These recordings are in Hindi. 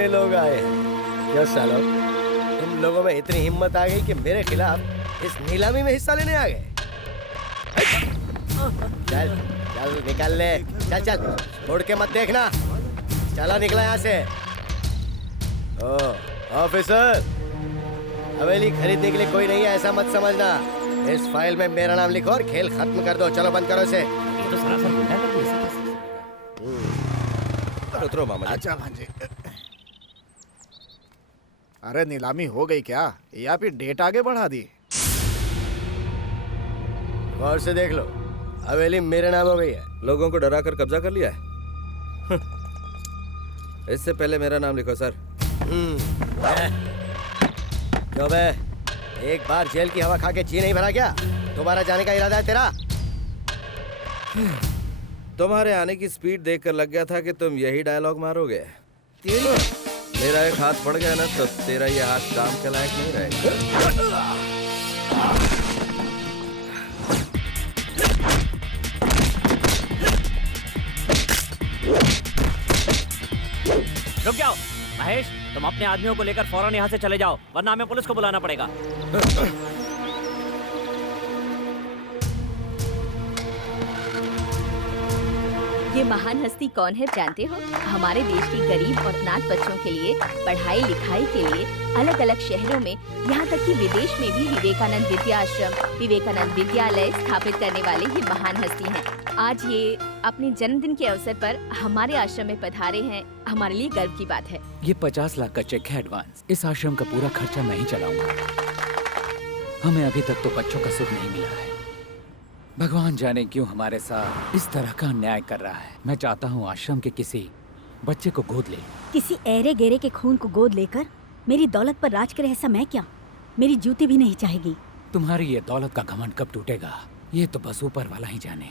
कितने लोग आए हैं? क्यों सालो, तुम लोगों में इतनी हिम्मत आ गई कि मेरे खिलाफ इस नीलामी में हिस्सा लेने आ गए? चल चल निकल ले, चल चल, मुड़ के मत देखना, चला निकला यहाँ से। ओ ऑफिसर, हवेली खरीदने के लिए कोई नहीं है ऐसा मत समझना। इस फाइल में मेरा नाम लिखो और खेल खत्म कर दो। चलो बंद करो इसे। ये तो सरासर गुंडा कर दिया। उतरो मामा। अच्छा भांजे, अरे नीलामी हो गई क्या या फिर डेट आगे बढ़ा दी? गौर से देख लो, हवेली मेरे नाम हो गई है। लोगों को डरा कर कब्जा कर लिया है। इससे पहले मेरा नाम लिखो सर। क्यों बे, एक बार जेल की हवा खा के जी नहीं भरा क्या? दोबारा जाने का इरादा है तेरा? तुम्हारे आने की स्पीड देखकर लग गया था कि तुम यही डायलॉग मारोगे। मेरा एक हाथ पड़ गया ना तो तेरा ये हाथ काम के लायक नहीं रहेगा। रुक जाओ महेश, तुम अपने आदमियों को लेकर फौरन यहाँ से चले जाओ, वरना हमें पुलिस को बुलाना पड़ेगा। ये महान हस्ती कौन है जानते हो? हमारे देश के गरीब और अनाथ बच्चों के लिए पढ़ाई लिखाई के लिए अलग अलग शहरों में, यहाँ तक कि विदेश में भी विवेकानंद विद्या आश्रम, विवेकानंद विद्यालय स्थापित करने वाले ये महान हस्ती हैं। आज ये अपने जन्मदिन के अवसर पर हमारे आश्रम में पधारे हैं, हमारे लिए गर्व की बात है। ये 50 लाख का चेक है एडवांस। इस आश्रम का पूरा खर्चा मैं ही चलाऊंगा। हमें अभी तक तो बच्चों का सुख नहीं मिला है। भगवान जाने क्यों हमारे साथ इस तरह का अन्याय कर रहा है। मैं चाहता हूँ आश्रम के किसी बच्चे को गोद ले। किसी ऐरे गेरे के खून को गोद लेकर मेरी दौलत पर राज करे ऐसा मैं क्या? मेरी जूती भी नहीं चाहेगी। तुम्हारी ये दौलत का घमंड कब टूटेगा ये तो बस ऊपर वाला ही जाने।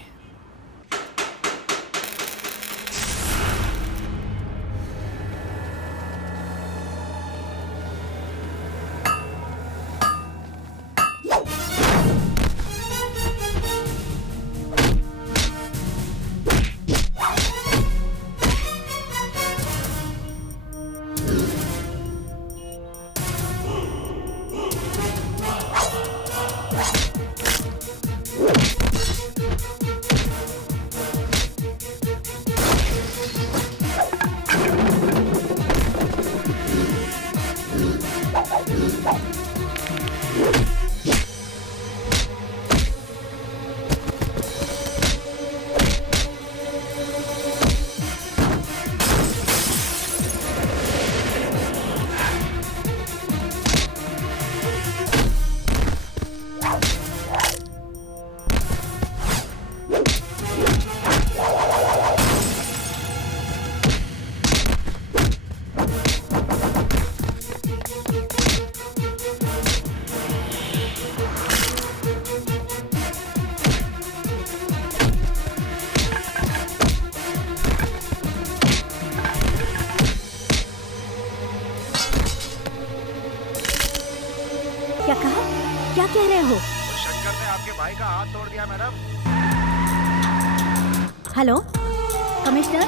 क्या कहा? क्या कह रहे हो? तो शंकर ने आपके भाई का हाथ तोड़ दिया मैडम। हेलो कमिश्नर,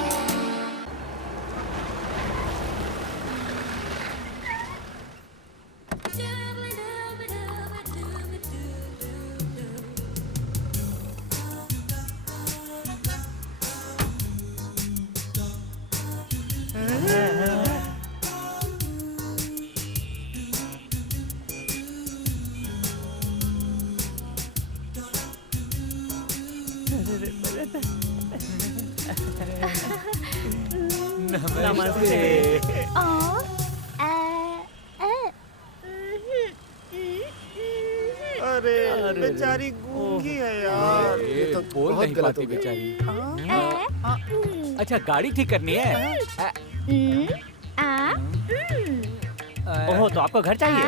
नमस्ते। अरे बेचारी गूंगी है यार। ये तो बोल नहीं पाती बेचारी। अच्छा गाड़ी ठीक करनी है। ओहो, तो आपको घर चाहिए?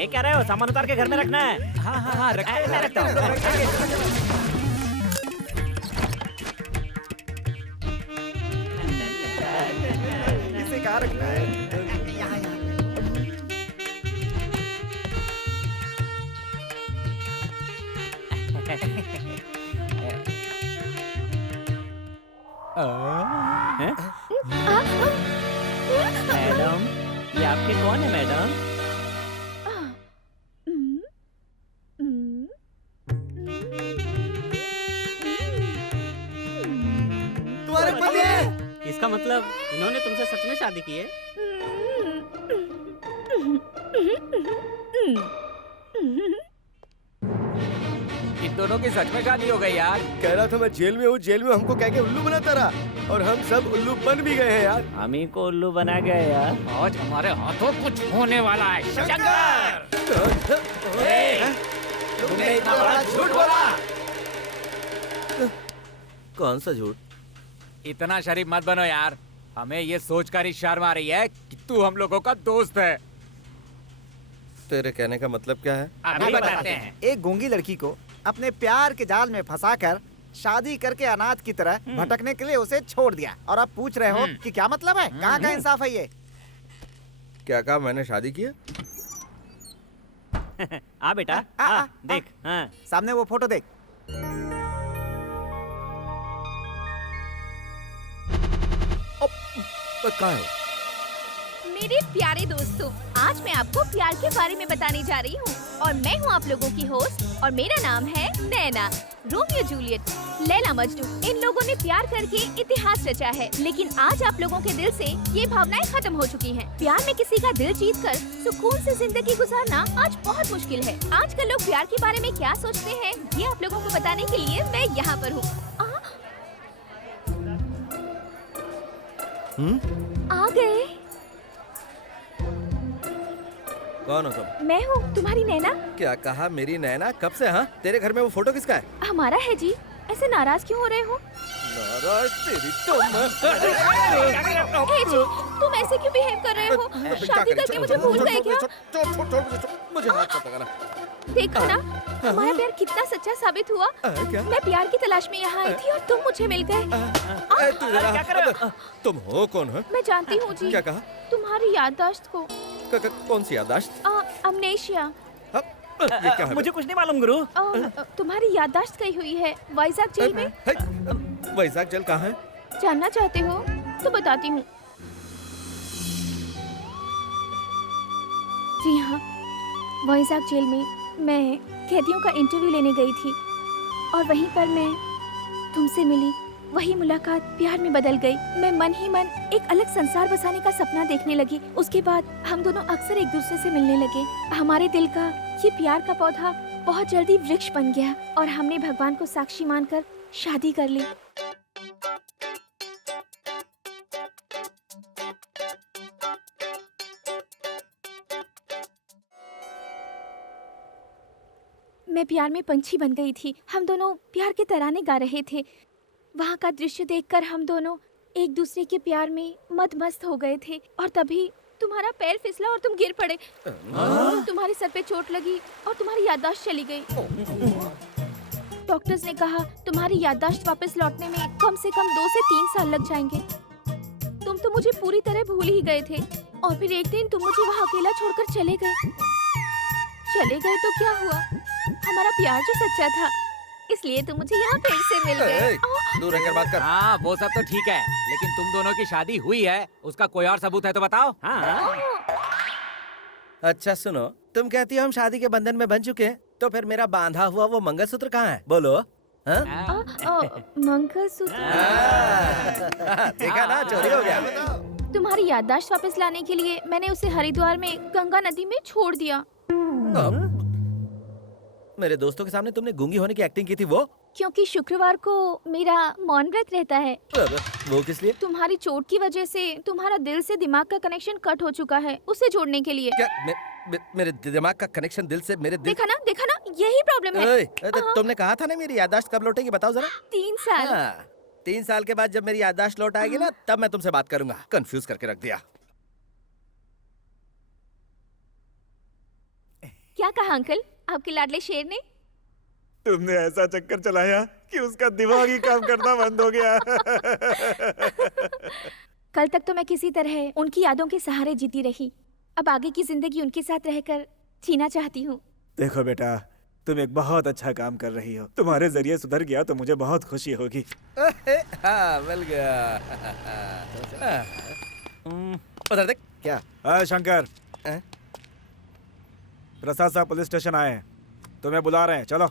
ये क्या रहे हो? सामान उतार के घर में रखना है। हाँ हाँ हाँ मैं रखता हूँ। इसे कहाँ रखना है? मैडम, ये आपके कौन है मैडम? तुम्हारे पति हैं? इसका मतलब इन्होंने तुमसे सच में शादी की है? इन दोनों की सच में शादी हो गई यार। कह रहा था मैं जेल में हूँ, जेल में हमको कह के उल्लू बनाता रहा और हम सब उल्लू बन भी गए हैं यार। हम ही को उल्लू बना गए यार। आज हमारे हाथों कुछ होने वाला है। शंकर! तुमने इतना बड़ा झूठ बोला। कौन सा झूठ? इतना शरीफ मत बनो यार। हमें ये सोचकर ही शर्म आ रही है कि तू हम लोगों का दोस्त है। तेरे कहने का मतलब क्या है? अभी बताते हैं। एक गूंगी लड़की को अपने प्यार के जाल में फंसाकर शादी करके अनाथ की तरह भटकने के लिए उसे छोड़ दिया और अब पूछ रहे हो कि क्या मतलब है? कहाँ का इंसाफ है ये? क्या कहा मैंने शादी की है? आ बेटा, आ, देख। हाँ। सामने वो फोटो देख। कहाँ है? मेरे प्यारे दोस्तों, आज मैं आपको प्यार के बारे में बताने जा रही हूँ और मैं हूँ आप लोगों की होस्ट और मेरा नाम है नैना। रोमियो जूलियट, लैला मजनू, इन लोगों ने प्यार करके इतिहास रचा है, लेकिन आज आप लोगों के दिल से ये भावनाएं खत्म हो चुकी हैं। प्यार में किसी का दिल जीतकर सुकून से जिंदगी गुजारना आज बहुत मुश्किल है। आजकल लोग प्यार के बारे में क्या सोचते हैं, ये आप लोगों को बताने के लिए मैं यहाँ पर हूँ। आ गए। कौन हो तुम? मैं हूँ तुम्हारी नैना। क्या कहा मेरी नैना? कब से? हाँ, तेरे घर में वो फोटो किसका है? हमारा है जी। ऐसे नाराज क्यों हो रहे हो? नाराज तेरी तुम। ए जी, तुम ऐसे क्यों बिहेव कर रहे हो? शादी करके मुझे भूल गए क्या? मुझे हाथ मत लगाना। देखो ना, हमारा प्यार कितना सच्चा साबित हुआ। क्या? मैं प्यार की तलाश में यहाँ आई थी और तुम मुझे मिल गए। तू जरा क्या कर रहे हो? तुम हो कौन है? मैं जानती हूँ जी। क्या कहा? तुम्हारी याददाश्त को। कौन सी याददाश्त? अमनेशिया। ये क्या है? मुझे कुछ नहीं मालूम गुरु। तुम्हारी याददाश्त गई हुई है वाइजाग जेल में। वैजाग जेल कहाँ है? जानना चाहते हो तो बताती हूँ। जी हाँ, वाइजाग जेल में मैं कैदियों का इंटरव्यू लेने गई थी और वहीं पर मैं तुमसे मिली। वही मुलाकात प्यार में बदल गई। मैं मन ही मन एक अलग संसार बसाने का सपना देखने लगी। उसके बाद हम दोनों अक्सर एक दूसरे से मिलने लगे। हमारे दिल का ये प्यार का पौधा बहुत जल्दी वृक्ष बन गया और हमने भगवान को साक्षी मानकर शादी कर ली। मैं प्यार में पंछी बन गई थी। हम दोनों प्यार के तराने गा रहे थे। वहाँ का दृश्य देखकर हम दोनों एक दूसरे के प्यार में मदमस्त हो गए थे और तभी तुम्हारा पैर फिसला और तुम गिर पड़े। तुम्हारे सर पे चोट लगी और तुम्हारी याददाश्त चली गई। डॉक्टर्स ने कहा तुम्हारी याददाश्त वापस लौटने में कम से कम 2 से 3 साल लग जाएंगे। तुम तो मुझे पूरी तरह भूल ही गए थे और फिर एक दिन तुम मुझे वहाँ अकेला छोड़कर चले गए। चले गए तो क्या हुआ? हमारा प्यार जो सच्चा था, इसलिए तुम मुझे यहाँ फिर से मिल गए। दूर रहकर बात कर। हाँ, वो सब तो ठीक है, लेकिन तुम दोनों की शादी हुई है, उसका कोई और सबूत है तो बताओ। हाँ। अच्छा सुनो, तुम कहती हो हम शादी के बंधन में बन चुके हैं, तो फिर मेरा बांधा हुआ वो मंगलसूत्र कहाँ है? बोलो। हाँ? मंगलसूत्र। देखा ना, चोरी हो गया। तुम्हारी याददाश्त वापस लाने के लिए मैंने उसे हरिद्वार में गंगा नदी में छोड़ दिया। मेरे दोस्तों के सामने तुमने गूंगी होने की एक्टिंग की थी वो? क्योंकि शुक्रवार को मेरा मौन व्रत रहता है। वो किस लिए? तुम्हारी चोट की वजह से तुम्हारा दिल से दिमाग का कनेक्शन कट हो चुका है, उसे जोड़ने के लिए। क्या मेरे दिमाग का कनेक्शन दिल से मेरे दिल? देखा ना, यही प्रॉब्लम है। तुमने कहा था ना मेरी याददाश्त कब लौटेगी, बताओ जरा। 3 साल। 3 साल के बाद जब मेरी याददाश्त लौट आएगी ना, तब मैं तुमसे बात करूंगा। कंफ्यूज करके रख दिया। क्या कहा अंकल आपके लाडले शेर ने? तुमने ऐसा चक्कर चलाया कि उसका दिमाग ही काम करना बंद हो गया। कल तक तो मैं किसी तरह उनकी यादों के सहारे जीती रही। अब आगे की जिंदगी उनके साथ रहकर जीना चाहती हूँ। देखो बेटा, तुम एक बहुत अच्छा काम कर रही हो। तुम्हारे जरिए सुधर गया तो मुझे बहुत खुशी होगी। हाँ, मिल गया। उधर देख। क्या? शंकर, हैं? प्रसाद साहब पुलिस स्टेशन आए हैं, तुम्हें बुला रहे हैं, चलो।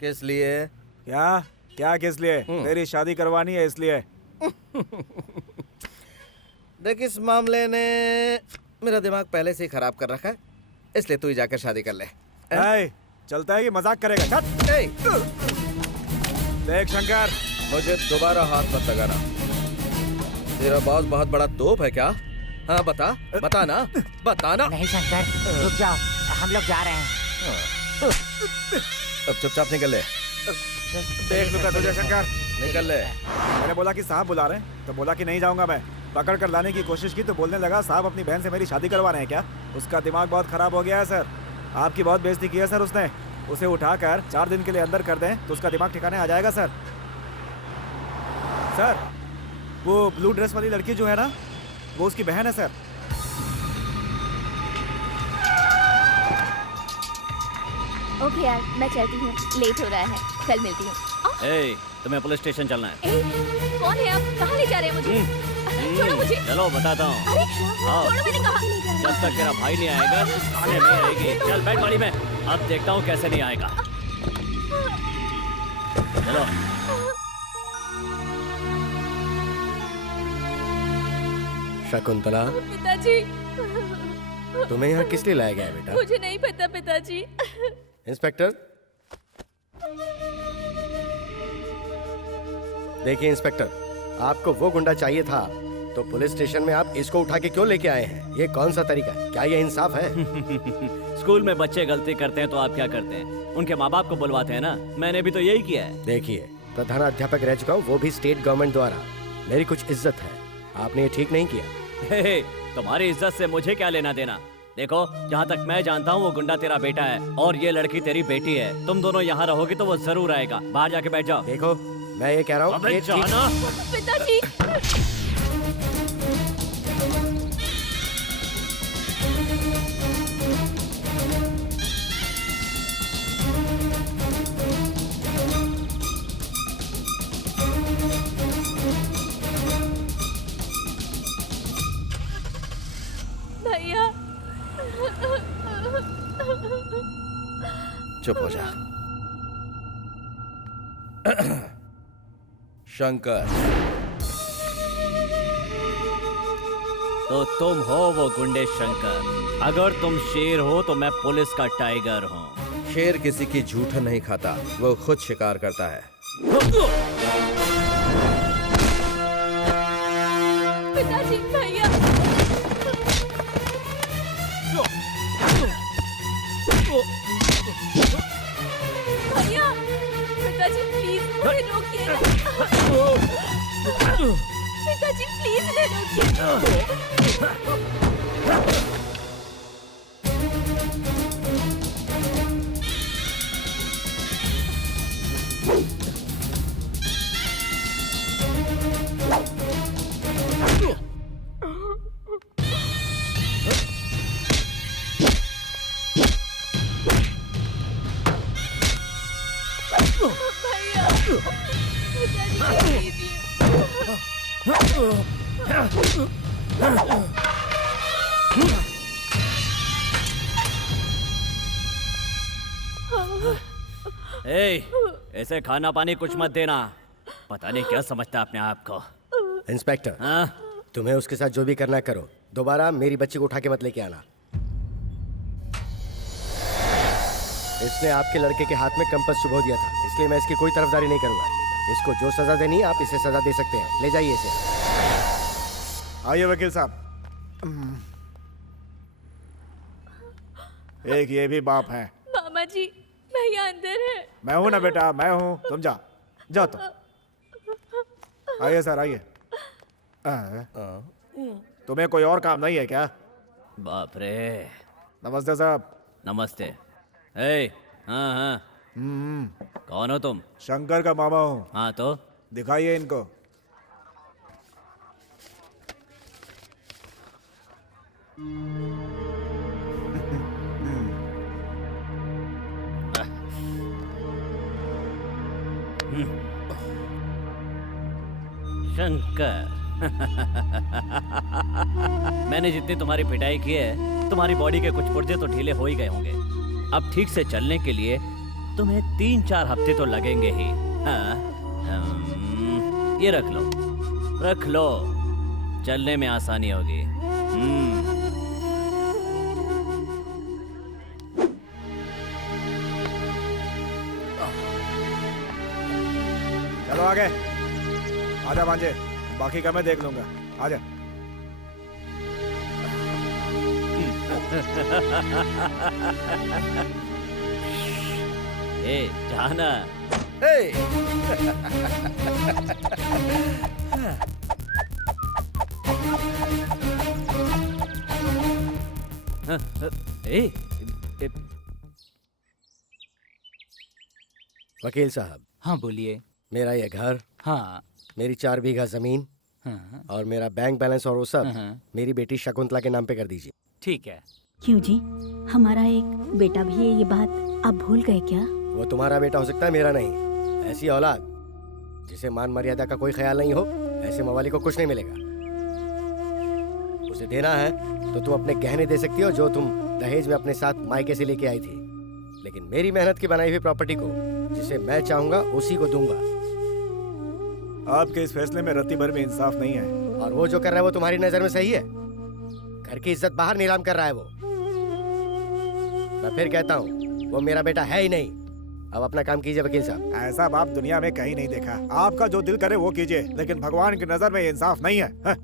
किस लिए? क्या क्या किस लिए? तेरी शादी करवानी है इसलिए। देख, इस मामले ने मेरा दिमाग पहले से ही खराब कर रखा है, इसलिए तू ही जाकर शादी कर ले। ए, चलता है कि मजाक करेगा? चल। ए, देख शंकर, मुझे दोबारा हाथ मत लगाना। तेरा बॉस बहुत बड़ा तोप है क्या? हाँ बता, बता ना, बता ना। नहीं शंकर, रुक जाओ, हम लोग जा रहे हैं। अब चुपचाप निकल ले, देख लूंगा तुझे शंकर। निकल ले। मैंने बोला कि साहब बुला रहे हैं, तो बोला कि नहीं जाऊंगा मैं। पकड़ कर लाने की कोशिश की तो बोलने लगा साहब अपनी बहन से मेरी शादी करवा रहे हैं क्या? उसका दिमाग बहुत खराब हो गया है सर। आपकी बहुत बेइज्जती की है सर उसने। उसे उठाकर 4 दिन के लिए अंदर कर दें तो उसका दिमाग ठिकाने आ जाएगा सर। सर, वो ब्लू ड्रेस वाली लड़की जो है ना, वो उसकी बहन है सर। ओके यार, मैं चलती हूँ, लेट हो रहा है, कल मिलती हूँ। ए, तुम्हें पुलिस स्टेशन चलना है। ए, कौन है आप? कहाँ ले जा रहे हैं मुझे? छोड़ो मुझे। चलो बताता हूँ। अरे आओ। छोड़ो, मैंने कहा। जब तक तेरा भाई नहीं आएगा तू थाने में आएगी। चल बैठ गाड़ी में, अब देखता हूँ कैसे नहीं आएगा। चलो। शकुंतला, पिताजी, तुम्हें यहाँ किस लिए लाया गया है बेटा? मुझे नहीं पता पिताजी। इंस्पेक्टर, देखिए इंस्पेक्टर, आपको वो गुंडा चाहिए था तो पुलिस स्टेशन में आप इसको उठा के क्यों लेके आए हैं? ये कौन सा तरीका है? क्या ये इंसाफ है? स्कूल में बच्चे गलती करते हैं तो आप क्या करते हैं? उनके माँ बाप को बुलवाते हैं ना। मैंने भी तो यही किया है। देखिए, प्रधानाध्यापक रह चुका हूँ, वो भी स्टेट गवर्नमेंट द्वारा। मेरी कुछ इज्जत है, आपने ये ठीक नहीं किया। हे, तुम्हारी इज्जत से मुझे क्या लेना देना? देखो, जहाँ तक मैं जानता हूँ वो गुंडा तेरा बेटा है और ये लड़की तेरी बेटी है। तुम दोनों यहाँ रहोगे तो वो जरूर आएगा। बाहर जाके बैठ जाओ। देखो, मैं ये कह रहा हूँ अबे ये ठीक- जाना। पिताजी, भैया, चुप हो जा। शंकर, तो तुम हो वो गुंडे शंकर। अगर तुम शेर हो तो मैं पुलिस का टाइगर हूँ। शेर किसी की झूठन नहीं खाता, वो खुद शिकार करता है। पिताजी, भैया। भैया, पिताजी प्लीज मुझे रोकिए ना। पिताजी प्लीज इन्हें रोकिए। भैया, पिताजी ए, ऐसे खाना पानी कुछ मत देना। पता नहीं क्या समझता है अपने आप को। इंस्पेक्टर, हाँ? तुम्हें उसके साथ जो भी करना है करो, दोबारा मेरी बच्ची को उठा के मत लेके आना। इसने आपके लड़के के हाथ में कंपास चुभो दिया था, इसलिए मैं इसकी कोई तरफदारी नहीं करूंगा। इसको जो सजा देनी है आप इसे सजा दे सकते हैं। ले जाइए इसे। आइए वकील साहब। एक ये भी बाप है। मामा जी, भैया अंदर है। मैं हूं ना बेटा, मैं हूं। तुम जा, जाओ तुम। आइए सर, आइए। तुम्हें कोई और काम नहीं है क्या? बाप रे। नमस्ते साहब। नमस्ते। ए, हाँ हाँ, कौन हो तुम? शंकर का मामा हूँ। हाँ तो दिखाइए इनको। शंकर, मैंने जितनी तुम्हारी पिटाई की है, तुम्हारी बॉडी के कुछ पुर्जे तो ढीले हो ही गए होंगे। अब ठीक से चलने के लिए तुम्हें 3-4 हफ्ते तो लगेंगे ही। हाँ, ये रख लो, रख लो, चलने में आसानी होगी। चलो आगे, आजा भांजे, बाकी का मैं देख लूंगा। आजा। ए, जाना। ए, वकील साहब, हाँ बोलिए। मेरा ये घर, हाँ मेरी 4 बीघा जमीन हाँ और मेरा बैंक बैलेंस और वो सब हाँ। मेरी बेटी शकुंतला के नाम पे कर दीजिए। ठीक है। क्यों जी, हमारा एक बेटा भी है, ये बात आप भूल गए क्या? वो तुम्हारा बेटा हो सकता है, मेरा नहीं। ऐसी औलाद जिसे मान मर्यादा का कोई ख्याल नहीं हो, ऐसे मवाली को कुछ नहीं मिलेगा। उसे देना है तो तुम अपने गहने दे सकती हो जो तुम दहेज में अपने साथ मायके से लेके आई थी, लेकिन मेरी मेहनत की बनाई हुई प्रॉपर्टी को जिसे मैं चाहूंगा उसी को दूंगा। आपके इस फैसले में रत्ती भर भी इंसाफ नहीं है। और वो जो कर रहा है वो तुम्हारी नजर में सही है? घर की इज्जत बाहर नीलाम कर रहा है वो। मैं फिर कहता हूँ, वो मेरा बेटा है ही नहीं। अब अपना काम कीजिए वकील साहब। ऐसा बाप दुनिया में कहीं नहीं देखा। आपका जो दिल करे वो कीजिए, लेकिन भगवान की नजर में ये इंसाफ नहीं है। हाँ?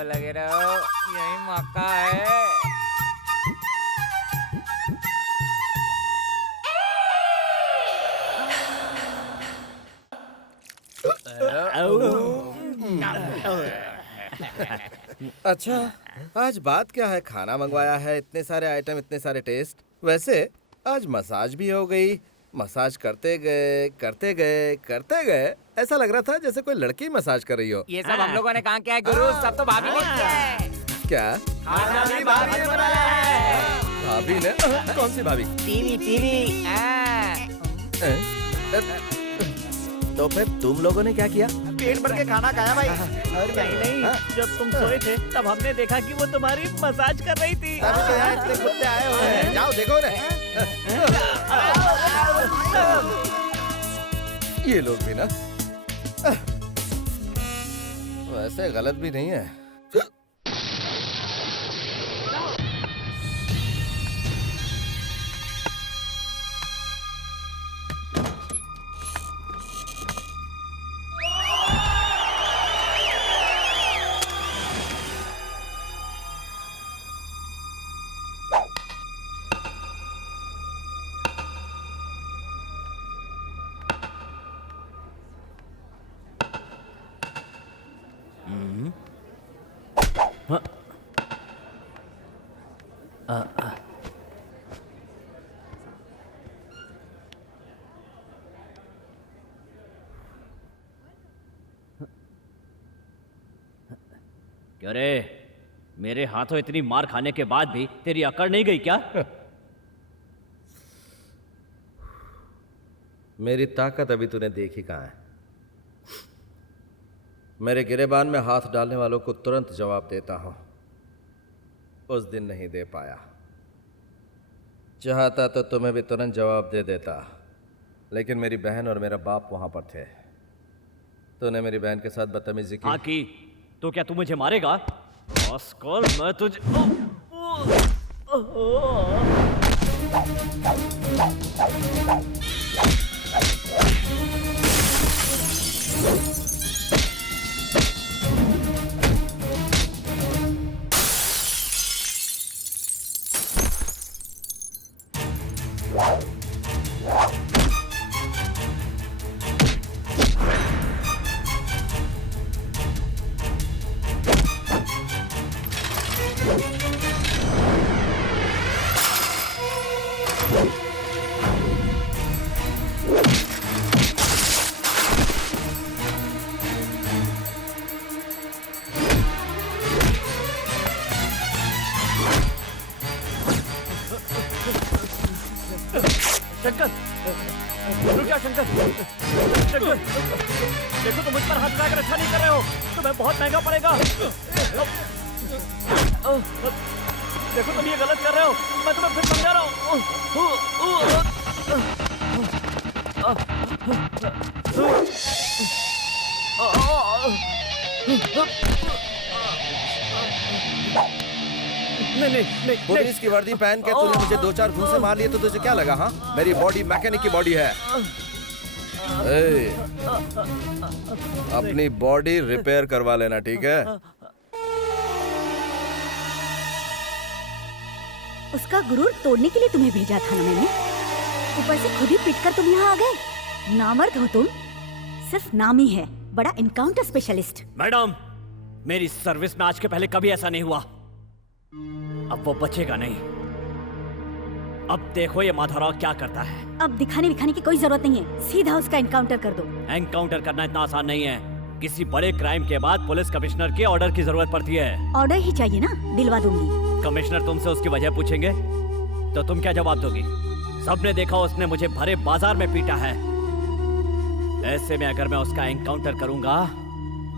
लगे रहो, यही मौका है। अच्छा, आज बात क्या है? खाना मंगवाया है, इतने सारे आइटम, इतने सारे टेस्ट। वैसे आज मसाज भी हो गई। मसाज करते गए करते गए करते गए, ऐसा लग रहा था जैसे कोई लड़की मसाज कर रही हो। ये सब हम लोगों ने कहा क्या है गुरु? सब तो भाभी ने किया है। क्या? खाना भी भाभी ने बनाया है। भाभी ने? कौन सी भाभी? तीनी। तो फिर तुम लोगों ने क्या किया? पेट भर के खाना खाया भाई। और नहीं, जब तुम सोए थे तब हमने देखा कि वो तुम्हारी मसाज कर रही थी। तभी तो यहाँ इतने कुत्ते आए हुए हैं। जाओ देखो ना। ये लोग भी ना वैसे गलत भी नहीं है। क्यों रे, मेरे हाथों इतनी मार खाने के बाद भी तेरी अकड़ नहीं गई क्या? मेरी ताकत अभी तूने देखी कहाँ है। मेरे गिरेबान में हाथ डालने वालों को तुरंत जवाब देता हूं। उस दिन नहीं दे पाया। चाहता तो तुम्हें भी तुरंत जवाब दे देता, लेकिन मेरी बहन और मेरा बाप वहां पर थे। तूने मेरी बहन के साथ बदतमीजी की। हाँ की। तो क्या तू मुझे मारेगा? ऑस्कर, मैं तुझे शंकर, रुक जा शंकर। शंकर, देखो तुम मुझ पर हाथ उठाकर अच्छा नहीं कर रहे हो, तुम्हें बहुत महंगा पड़ेगा। देखो तुम ये गलत कर रहे हो, मैं तुम्हें फिर समझा रहा नहीं। पुलिस की वर्दी पहन के तूने मुझे 2-4 घूंसे मार लिए तो तुझे क्या लगा? हाँ, मेरी बॉडी मैकेनिक की बॉडी है। ए, अपनी बॉडी रिपेयर करवा लेना, ठीक है? उसका गुरूर तोड़ने के लिए तुम्हें भेजा था ना मैंने। ऊपर से खुद ही पिटकर तुम यहाँ आ गए। नामर्द हो तुम, सिर्फ नाम ही है बड़ा एनकाउंटर स्पेशलिस्ट। मैडम, मेरी सर्विस में आज के पहले कभी ऐसा नहीं हुआ। अब वो बचेगा नहीं। अब देखो ये माधवराव क्या करता है। अब दिखाने की कोई जरूरत नहीं है, सीधा उसका एनकाउंटर कर दो। एनकाउंटर करना इतना आसान नहीं है। किसी बड़े क्राइम के बाद पुलिस कमिश्नर के ऑर्डर की जरूरत पड़ती है। ऑर्डर ही चाहिए ना, दिलवा दूंगी। कमिश्नर तुमसे उसकी वजह पूछेंगे तो तुम क्या जवाब दोगी? सबने देखा उसने मुझे भरे बाजार में पीटा है। ऐसे में अगर मैं उसका एनकाउंटर करूंगा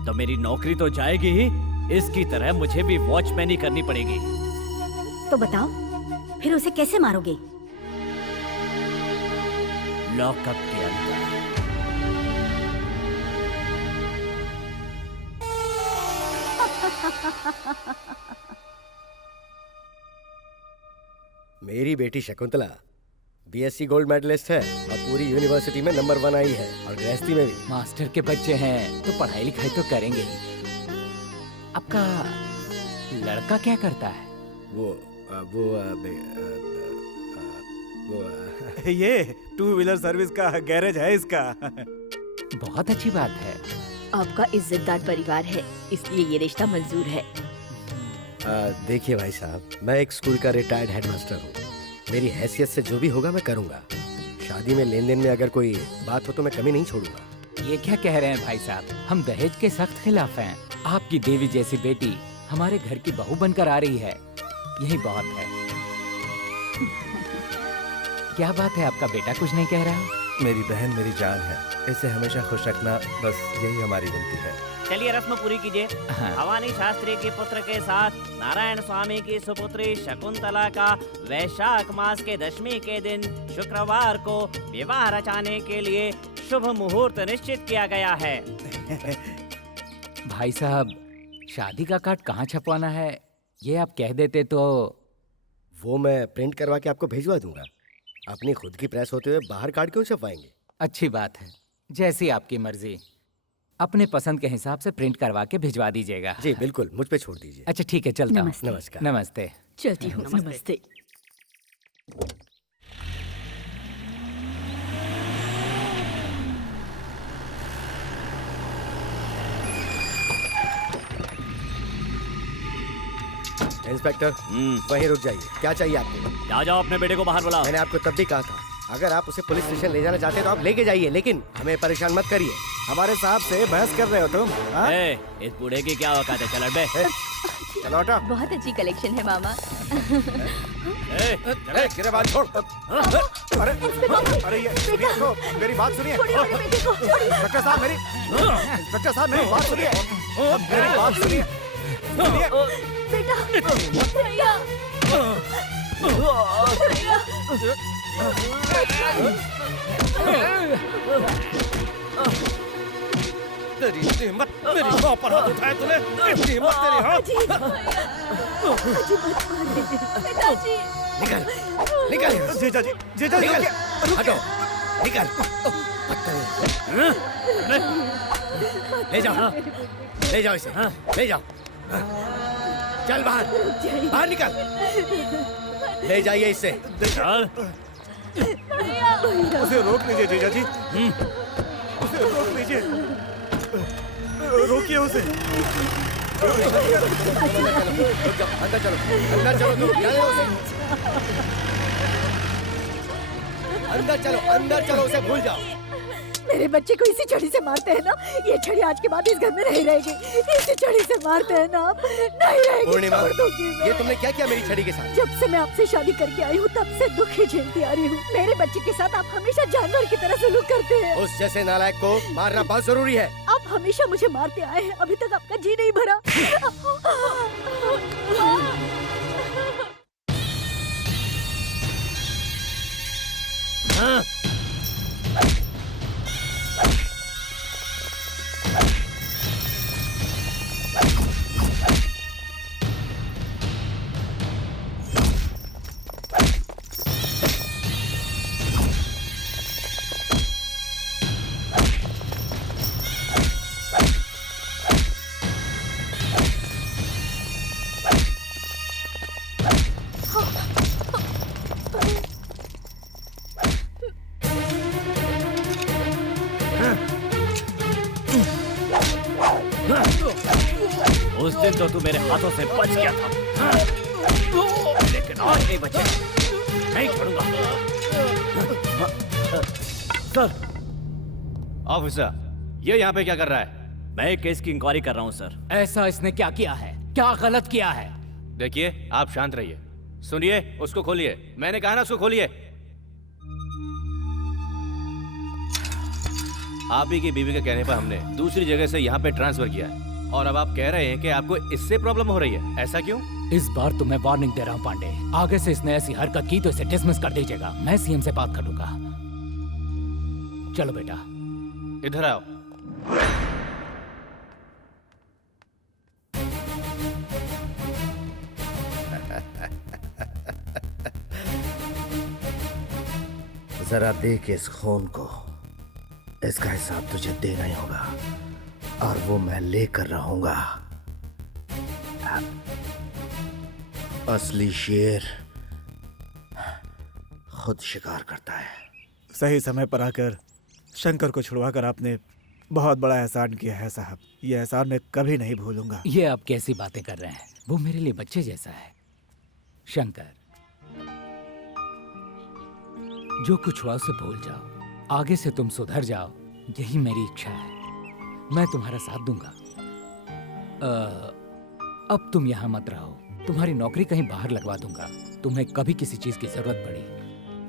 तो मेरी नौकरी तो जाएगी ही, इसकी तरह मुझे भी वॉचमैनी करनी पड़ेगी। तो बताओ फिर उसे कैसे मारोगे? लॉकअप के अंदर। मेरी बेटी शकुंतला बीएससी गोल्ड मेडलिस्ट है और पूरी यूनिवर्सिटी में नंबर 1 आई है, और गृहस्थी में भी। मास्टर के बच्चे हैं तो पढ़ाई लिखाई तो करेंगे ही। आपका लड़का क्या करता है? ये 2 व्हीलर सर्विस का गैरेज है इसका। बहुत अच्छी बात है। आपका इज्जतदार परिवार है, इसलिए ये रिश्ता मंजूर है। देखिए भाई साहब, मैं एक स्कूल का रिटायर्ड हेडमास्टर हूँ। मेरी हैसियत से जो भी होगा मैं करूँगा। शादी में लेन देन में अगर कोई बात हो तो मैं कमी नहीं छोड़ूंगा। ये क्या कह रहे हैं भाई साहब? हम दहेज के सख्त खिलाफ हैं। आपकी देवी जैसी बेटी हमारे घर की बहू बनकर आ रही है, यही बहुत है। क्या बात है, आपका बेटा कुछ नहीं कह रहा? मेरी बहन मेरी जान है, इसे हमेशा खुश रखना, बस यही हमारी विनती है। चलिए रस्म पूरी कीजिए। हाँ। भवानी शास्त्री के पुत्र के साथ नारायण स्वामी की सुपुत्री शकुंतला का वैशाख मास के 10वीं के दिन शुक्रवार को विवाह रचाने के लिए शुभ मुहूर्त निश्चित किया गया है। भाई साहब, शादी का कार्ड कहाँ छपवाना है ये आप कह देते तो। वो मैं प्रिंट करवा के आपको भेजवा दूंगा। अपनी खुद की प्रेस होते हुए बाहर कार्ड क्यों छपवाएंगे? अच्छी बात है, जैसी आपकी मर्जी। अपने पसंद के हिसाब से प्रिंट करवा के भिजवा दीजिएगा। जी बिल्कुल, मुझ पे छोड़ दीजिए। अच्छा ठीक है, चलता हूँ। नमस्ते। नमस्कार। नमस्ते। चलती हूँ। नमस्ते। इंस्पेक्टर, वहीं रुक जाइए। क्या चाहिए आपको? जा जाओ, अपने बेटे को बाहर बुलाओ। मैंने आपको तब भी कहा था, अगर आप उसे पुलिस स्टेशन ले जाना चाहते हैं तो आप लेके जाइए, लेकिन हमें परेशान मत करिए। हमारे साहब से बहस कर रहे हो तुम? हाँ? इस बूढ़े की क्या औकात है? चल हट बे। चलो हटा। बहुत अच्छी कलेक्शन है मामा। गिरेबान छोड़। अरे ये देखो, मेरी बात सुनिए। इंस्पेक्टर साहब मेरी बात सुनिए। मेरी बात सुनिए। बेटा, भैया, तेरी हिम्मत, मेरी माँ पर हाथ उठाया तूने? इतनी हिम्मत तेरी? हाँ? पिताजी। निकल, निकल। जीजा जी, निकल, हटो, निकल। ले जाओ, ले जाओ इसे, ले जाओ। चल बाहर, बाहर निकल। ले जाइए इसे। चल। उसे रोक लीजिए जीजा जी। उसे रोक लीजिए। रोकिए उसे। रुक जाओ, अंदर चलो, अंदर चलो तुम, जाने दो उसे। अंदर चलो, उसे भूल जाओ। मेरे बच्चे को इसी छड़ी से मारते हैं ना, ये छड़ी आज के बाद इस घर में नहीं रहेगी। इसी छड़ी से मारते हैं ना आप, नहीं रहेगी। पूर्णिमा, छोड़ दूंगी मैं। ये तुमने क्या किया मेरी छड़ी के साथ? जब से मैं आपसे शादी करके आई हूँ तब से दुख ही झेलती आ रही हूँ। मेरे बच्चे के साथ आप हमेशा जानवर की तरह सलूक करते हैं। उस जैसे नालायक को मारना बहुत जरूरी है। आप हमेशा मुझे मारते आए हैं, अभी तक आपका जी नहीं भरा। हाँ? उस दिन तो तू मेरे हाथों से बच गया था, लेकिन आज नहीं बचे, नहीं छोड़ूंगा। सर। ऑफिसर, ये यहाँ पे क्या कर रहा है? मैं एक केस की इंक्वायरी कर रहा हूँ सर। ऐसा इसने क्या किया है? क्या गलत किया है? देखिए, आप शांत रहिए, सुनिए, उसको खोलिए। मैंने कहा ना उसको खोलिए। आप ही की बीवी के कहने पर हमने दूसरी जगह से यहाँ पे ट्रांसफर किया है, और अब आप कह रहे हैं कि आपको इससे प्रॉब्लम हो रही है, ऐसा क्यों? इस बार तो मैं वार्निंग दे रहा हूँ पांडे, आगे से इसने ऐसी हरकत की तो इसे डिसमिस कर दीजिएगा। मैं सीएम से बात करूंगा। चलो बेटा, इधर आओ। जरा देख इस खून को, इसका हिसाब तुझे देना ही होगा, और वो मैं लेकर रहूंगा। असली शेर खुद शिकार करता है। सही समय पर आकर शंकर को छुड़वाकर आपने बहुत बड़ा एहसान किया है साहब। ये एहसान मैं कभी नहीं भूलूंगा। ये आप कैसी बातें कर रहे हैं? वो मेरे लिए बच्चे जैसा है। शंकर, जो कुछ हुआ उसे भूल जाओ, आगे से तुम सुधर जाओ, यही मेरी इच्छा है। मैं तुम्हारा साथ दूंगा। अब तुम यहाँ मत रहो, तुम्हारी नौकरी कहीं बाहर लगवा दूंगा। तुम्हें कभी किसी चीज की जरूरत पड़ी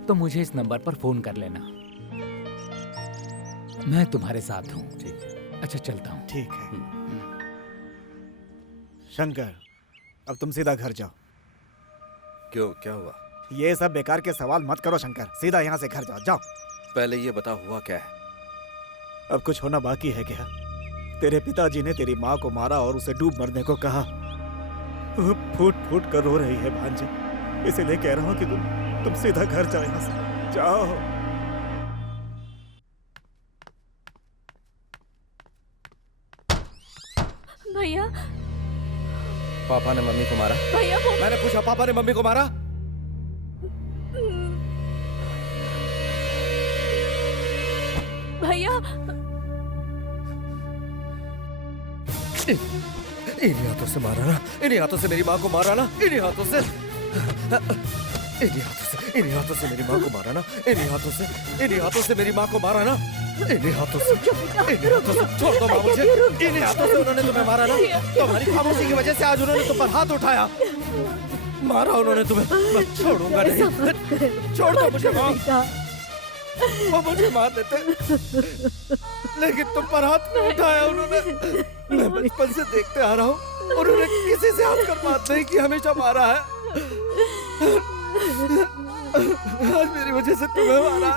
तो मुझे इस नंबर पर फोन कर लेना, मैं तुम्हारे साथ हूँ। ठीक है। अच्छा, चलता हूँ। ठीक है। शंकर, अब तुम सीधा घर जाओ। क्यों, क्या हुआ? ये सब बेकार के सवाल मत करो शंकर, सीधा यहाँ से घर जाओ। जाओ। पहले ये बता, हुआ क्या है? अब कुछ होना बाकी है क्या? तेरे पिताजी ने तेरी माँ को मारा और उसे डूब मरने को कहा। वो फूट फूट कर रो रही है भांजी, इसीलिए कह रहा हूँ कि तुम सीधा घर जाओ, यहाँ से जाओ। भैया, पापा ने मम्मी को मारा? भैया वो मैंने पूछा, पापा ने मम्मी को मारा? भैया, इन्हीं हाथों से मारा ना, इन्हीं हाथों से मेरी माँ को मारा ना, इन्हीं हाथों से, इन्हीं हाथों से, इन्हीं हाथों से मेरी माँ को मारा ना, इन्हीं हाथों से, इन्हीं हाथों से मेरी माँ को मारा ना, इन्हीं हाथों से, इन्हीं हाथों से। छोड़ दो माँ मुझे, इन्हीं हाथों से उन्होंने तुम्हें मारा ना। तुम्हारी खामोशी की वजह से आज उन्होंने तुम पर हाथ उठाया, मारा उन्होंने तुम्हें। मैं छोड़ूंगा नहीं, छोड़ दो मुझे माँ। वो मुझे मार देते, लेकिन तुम पर हाथ नहीं उठाया उन्होंने। मैं बचपन से देखते आ रहा हूँ, उन्होंने किसी से हंसकर बात नहीं की, हमेशा मारा है। आज मेरी वजह से तुम्हें मारा।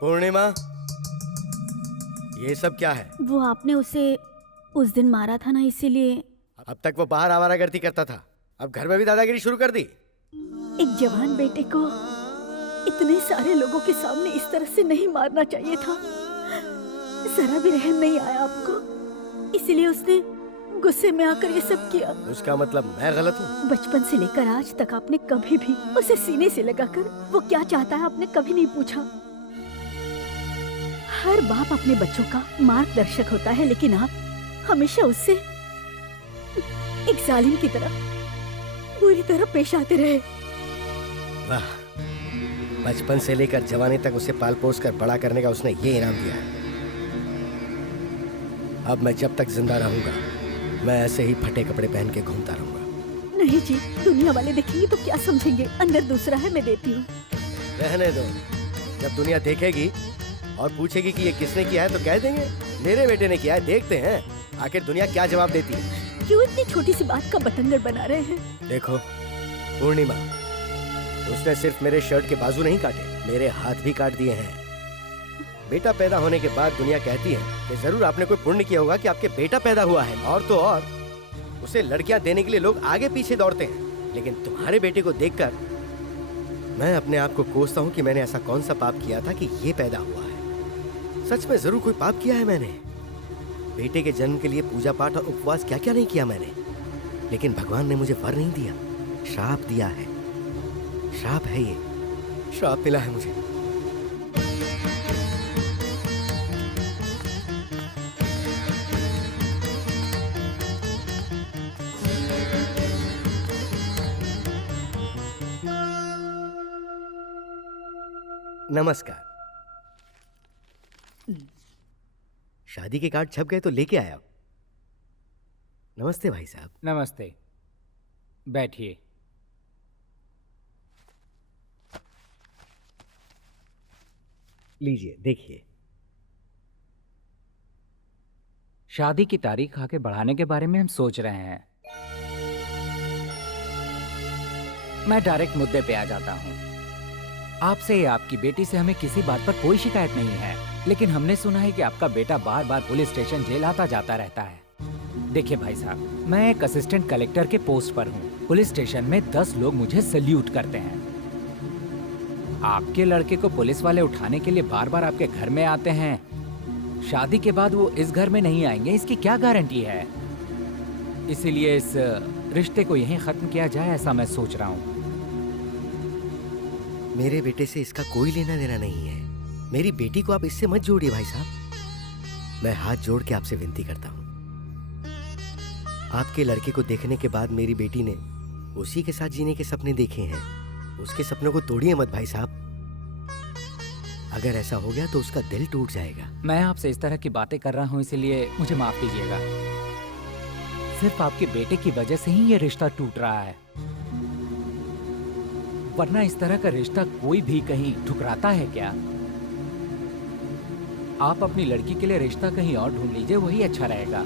पूर्णिमा, ये सब क्या है? वो आपने उसे उस दिन मारा था ना, इसीलिए। अब तक वो बाहर आवारागर्दी करता था, अब घर में भी दादागिरी शुरू कर दी। एक जवान बेटे को इतने सारे लोगों के सामने इस तरह से नहीं मारना चाहिए था। जरा भी रहम नहीं आया आपको, इसलिए उसने गुस्से में आकर ये सब किया। उसका मतलब मैं गलत हूँ? बचपन से लेकर आज तक आपने कभी भी उसे सीने से लगाकर वो क्या चाहता है आपने कभी नहीं पूछा। हर बाप अपने बच्चों का मार्गदर्शक होता है, लेकिन आप हमेशा उससे एक जालिम की तरह बुरी तरह पेश आते रहे। वाह, बचपन से लेकर जवानी तक उसे पाल पोस कर बड़ा करने का उसने ये इनाम दिया है। अब मैं जब तक जिंदा रहूंगा मैं ऐसे ही फटे कपड़े पहन के घूमता रहूंगा। नहीं जी, दुनिया वाले देखेंगे तो क्या समझेंगे। अंदर दूसरा है, मैं देती हूँ। रहने दो, जब दुनिया देखेगी और पूछेगी कि ये किसने किया है तो कह देंगे मेरे बेटे ने किया है। देखते हैं आखिर दुनिया क्या जवाब देती है। क्यों इतनी छोटी सी बात का बतंगड़ बना रहे हैं? देखो पूर्णिमा, उसने सिर्फ मेरे शर्ट के बाजू नहीं काटे, मेरे हाथ भी काट दिए हैं। बेटा पैदा होने के बाद दुनिया कहती है कि जरूर आपने कोई पुण्य किया होगा कि आपके बेटा पैदा हुआ है। और तो और उसे लड़कियां देने के लिए लोग आगे पीछे दौड़ते हैं, लेकिन तुम्हारे बेटे को देखकर मैं अपने आप को कोसता हूँ कि मैंने ऐसा कौन सा पाप किया था कि ये पैदा हुआ है। सच में जरूर कोई पाप किया है मैंने। बेटे के जन्म के लिए पूजा पाठ और उपवास क्या क्या नहीं किया मैंने, लेकिन भगवान ने मुझे वर नहीं दिया, श्राप दिया है। श्राप है ये, श्राप मिला है मुझे। नमस्कार। शादी के कार्ड छप गए तो लेके आया। नमस्ते भाई साहब। नमस्ते, बैठिए। लीजिए देखिए। शादी की तारीख आगे बढ़ाने के बारे में हम सोच रहे हैं। मैं डायरेक्ट मुद्दे पे आ जाता हूँ। आपसे या आपकी बेटी से हमें किसी बात पर कोई शिकायत नहीं है, लेकिन हमने सुना है कि आपका बेटा बार बार पुलिस स्टेशन जेल आता जाता रहता है। देखिए भाई साहब, मैं एक असिस्टेंट कलेक्टर के पोस्ट पर हूँ। पुलिस स्टेशन में 10 लोग मुझे सल्यूट करते हैं। आपके लड़के को पुलिस वाले उठाने के लिए बार बार आपके घर में आते हैं। शादी के बाद वो इस घर में नहीं आएंगे, इसकी क्या गारंटी है? इसीलिए इस रिश्ते को यहीं खत्म किया जाए, ऐसा मैं सोच रहा हूँ। मेरे बेटे से इसका कोई लेना देना नहीं है। मेरी बेटी को आप इससे मत जोड़िए भाई साहब। मैं हाथ जोड़ के आपसे विनती करता हूँ। आपके लड़के को देखने के बाद मेरी बेटी ने उसी के साथ जीने के सपने देखे हैं। उसके सपनों को तोड़िए मत भाई साहब। अगर ऐसा हो गया तो उसका दिल टूट जाएगा। मैं आपसे इस तरह की बातें कर रहा हूँ, इसलिए मुझे माफ कीजिएगा। सिर्फ आपके बेटे की वजह से ही ये रिश्ता टूट रहा है, वरना इस तरह का रिश्ता कोई भी कहीं ठुकराता है क्या? आप अपनी लड़की के लिए रिश्ता कहीं और ढूंढ लीजिए, वही अच्छा रहेगा।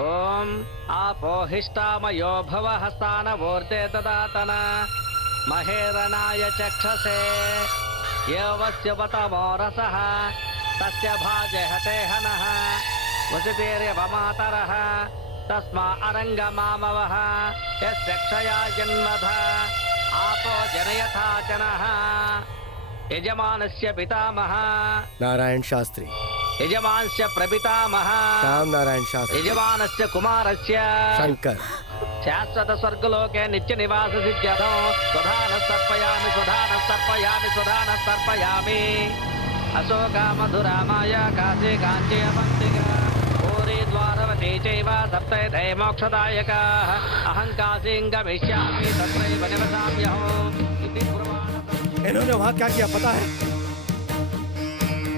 ओम आपो हिष्टामयो भवः स्थानवोर्ते ददातन महेरनाय चक्षसे यवस्य वतमो रसः तस्य भाजे हते हनः वसतेर्यवमातरः तस्मा अरङ्गमामवः यस्य क्षया जन्मधा आपो जनयथा जनः यजमानस्य पितामहः नारायण शास्त्री, यजमानस्य प्रपितामहः श्याम नारायण शास्त्री, यजमानस्य कुमारस्य शंकर, शाश्वत स्वर्गलोके नित्य निवास सिद्ध्यर्थो स्वधान सर्पयामि स्वधान सर्पयामि स्वधान सर्पयामि अशोका मधुरा माया काशी काञ्ची अवन्तिका पूरी द्वारवती चैव सप्तैते मोक्षदायकाः अहं काशीं गमिष्यामि तत्रैव निवसाम्यहम् इति पुराणम्। इन्होंने वहाँ क्या किया पता है?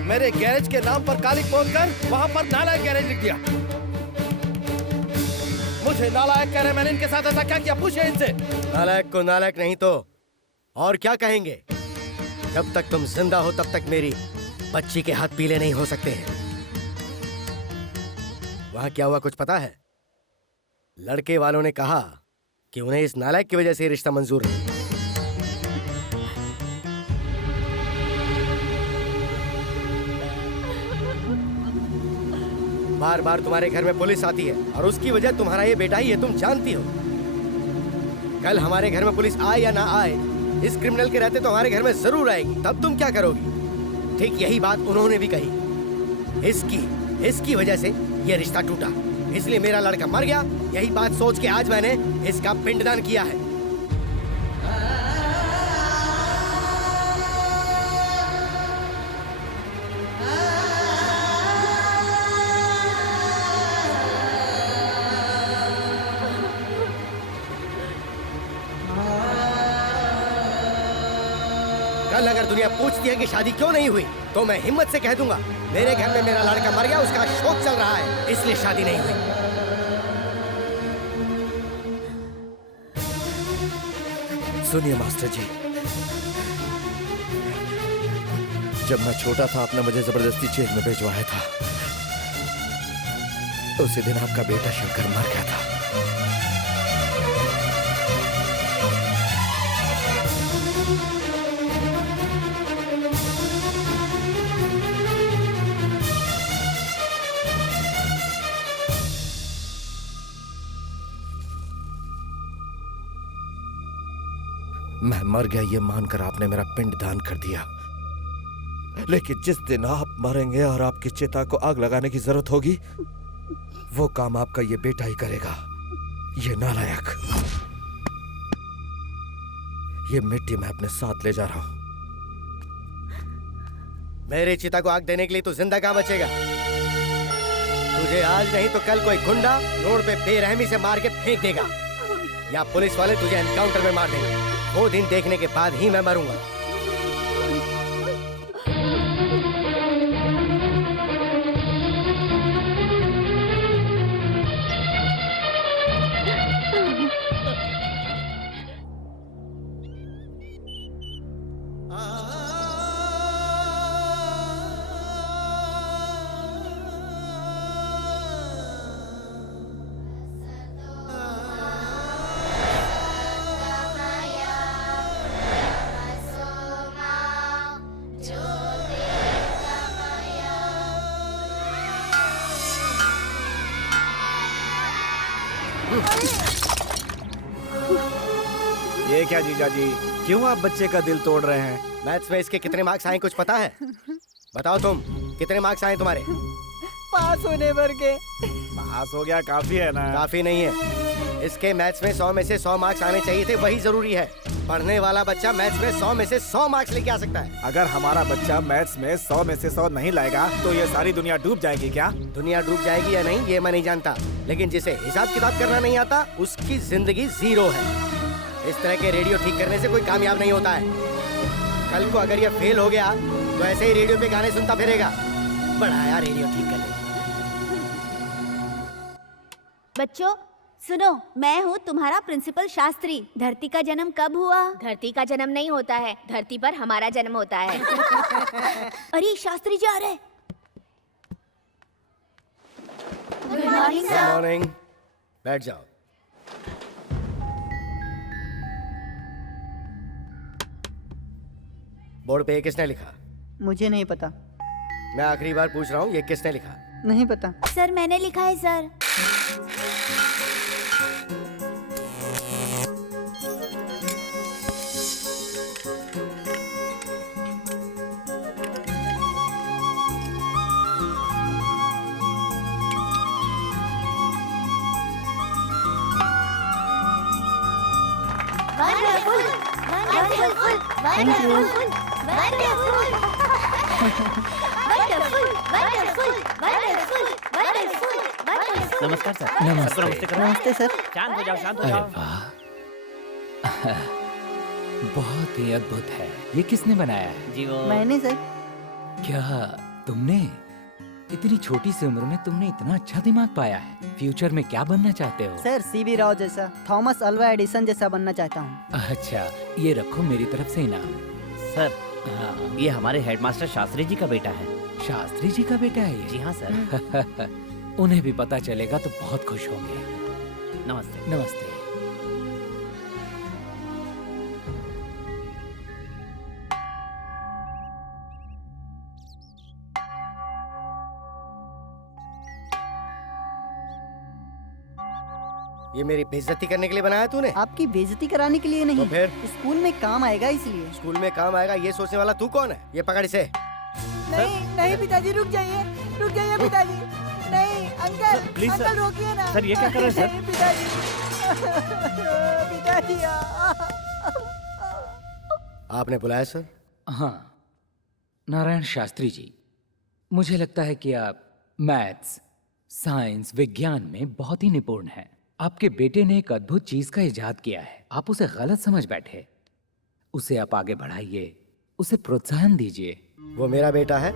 मेरे गैरेज के नाम पर कालिक पोतकर वहाँ पर नालायक गैरेज लिख दिया। मुझे नालायक कह रहे, मैंने इनके साथ ऐसा क्या किया? पूछे इनसे। नालायक को नालायक नहीं तो और क्या कहेंगे? जब तक तुम जिंदा हो तब तक मेरी बच्ची के हाथ पीले नहीं हो सकते हैं। वहां क्या हुआ कुछ पता है? लड़के वालों ने कहा कि उन्हें इस नालायक की वजह से रिश्ता मंजूर है। बार बार तुम्हारे घर में पुलिस आती है और उसकी वजह तुम्हारा ये बेटा ही है, तुम जानती हो। कल हमारे घर में पुलिस आए या ना आए, इस क्रिमिनल के रहते तो हमारे घर में जरूर आएगी। तब तुम क्या करोगी? ठीक यही बात उन्होंने भी कही। इसकी वजह से ये रिश्ता टूटा, इसलिए मेरा लड़का मर गया। यही बात सोच के आज मैंने इसका पिंडदान किया है। कल अगर दुनिया पूछती है कि शादी क्यों नहीं हुई, तो मैं हिम्मत से कह दूंगा मेरे घर में मेरा लड़का मर गया, उसका शोक चल रहा है, इसलिए शादी नहीं हुई। सुनिए मास्टर जी, जब मैं छोटा था आपने मुझे जबरदस्ती जेल में भिजवाया था। उसी दिन आपका बेटा शंकर मर गया था। मैं मर गया ये मानकर आपने मेरा पिंड दान कर दिया, लेकिन जिस दिन आप मरेंगे और आपकी चिता को आग लगाने की जरूरत होगी, वो काम आपका ये बेटा ही करेगा। ये नालायक, ये मिट्टी मैं अपने साथ ले जा रहा हूं। मेरे चिता को आग देने के लिए तू जिंदा कहां बचेगा? तुझे आज नहीं तो कल कोई गुंडा रोड पे बेरहमी से मार के फेंक देगा, या पुलिस वाले तुझे एनकाउंटर में मार देंगे। वो दिन देखने के बाद ही मैं मरूंगा। ये क्या जीजा जी, क्यों आप बच्चे का दिल तोड़ रहे हैं? मैथ्स में इसके कितने मार्क्स आए कुछ पता है? बताओ तुम, कितने मार्क्स आए तुम्हारे? पास होने भर के। पास हो गया काफी है ना? काफी नहीं है, इसके मैथ्स में 100 में से 100 मार्क्स आने चाहिए थे, वही जरूरी है। पढ़ने वाला बच्चा मैथ्स में 100 में से 100 मार्क्स लेके आ सकता है। अगर हमारा बच्चा मैथ्स में 100 में से 100 नहीं लाएगा तो ये सारी दुनिया डूब जाएगी क्या? दुनिया डूब जाएगी या नहीं ये मैं नहीं जानता, लेकिन जिसे हिसाब किताब करना नहीं आता उसकी जिंदगी जीरो है। इस तरह के रेडियो ठीक करने से कोई कामयाब नहीं होता है। कल को अगर ये फेल हो गया तो ऐसे ही रेडियो पे गाने सुनता फिरेगा। बड़ा आया रेडियो ठीक करने। बच्चों सुनो, मैं हूँ तुम्हारा प्रिंसिपल शास्त्री। धरती का जन्म कब हुआ? धरती का जन्म नहीं होता है, धरती पर हमारा जन्म होता है। अरे शास्त्री जी आ रहे। गुड मॉर्निंग गुड मॉर्निंग, बैठ जाओ। बोर्ड पे ये किसने लिखा? मुझे नहीं पता। मैं आखिरी बार पूछ रहा हूँ, ये किसने लिखा? नहीं पता सर मैंने लिखा है सर। नमस्कार सर। नमस्ते। सबको नमस्ते करो। नमस्ते सर। शांत हो जाओ, शांत हो अरे जाओ। वाह बहुत ही अद्भुत है। ये किसने बनाया है? जी वो मैंने सर। क्या तुमने इतनी छोटी सी उम्र में तुमने इतना अच्छा दिमाग पाया है? फ्यूचर में क्या बनना चाहते हो? सर सीबी राव जैसा, थॉमस अल्वा एडिसन जैसा बनना चाहता हूँ। अच्छा, ये रखो मेरी तरफ से इनाम। सर, हाँ, ये हमारे हेडमास्टर शास्त्री जी का बेटा है। शास्त्री जी का बेटा है ये? जी हाँ सर। उन्हें भी पता चलेगा तो बहुत खुश होंगे। नमस्ते। नमस्ते। ये मेरी बेइज्जती करने के लिए बनाया तूने? आपकी बेइज्जती कराने के लिए नहीं, तो फिर? स्कूल में काम आएगा इसलिए। स्कूल में काम आएगा ये सोचने वाला तू कौन है? ये पकड़ इसे। नहीं नहीं पिताजी, रुक जाइए पिताजी। नहीं अंकल, प्लीज सर। अंकल रोकिए ना। सर, ये क्या कर रहे हैं सर? नहीं, पिताजी पिताजी आपने बुलाया सर? हाँ, नारायण शास्त्री जी, मुझे लगता है कि आप मैथ्स, साइंस, विज्ञान में बहुत ही निपुण हैं। आपके बेटे ने एक अद्भुत चीज का इजाद किया है। आप उसे गलत समझ बैठे। उसे आप आगे बढ़ाइए, उसे प्रोत्साहन दीजिए। वो मेरा बेटा है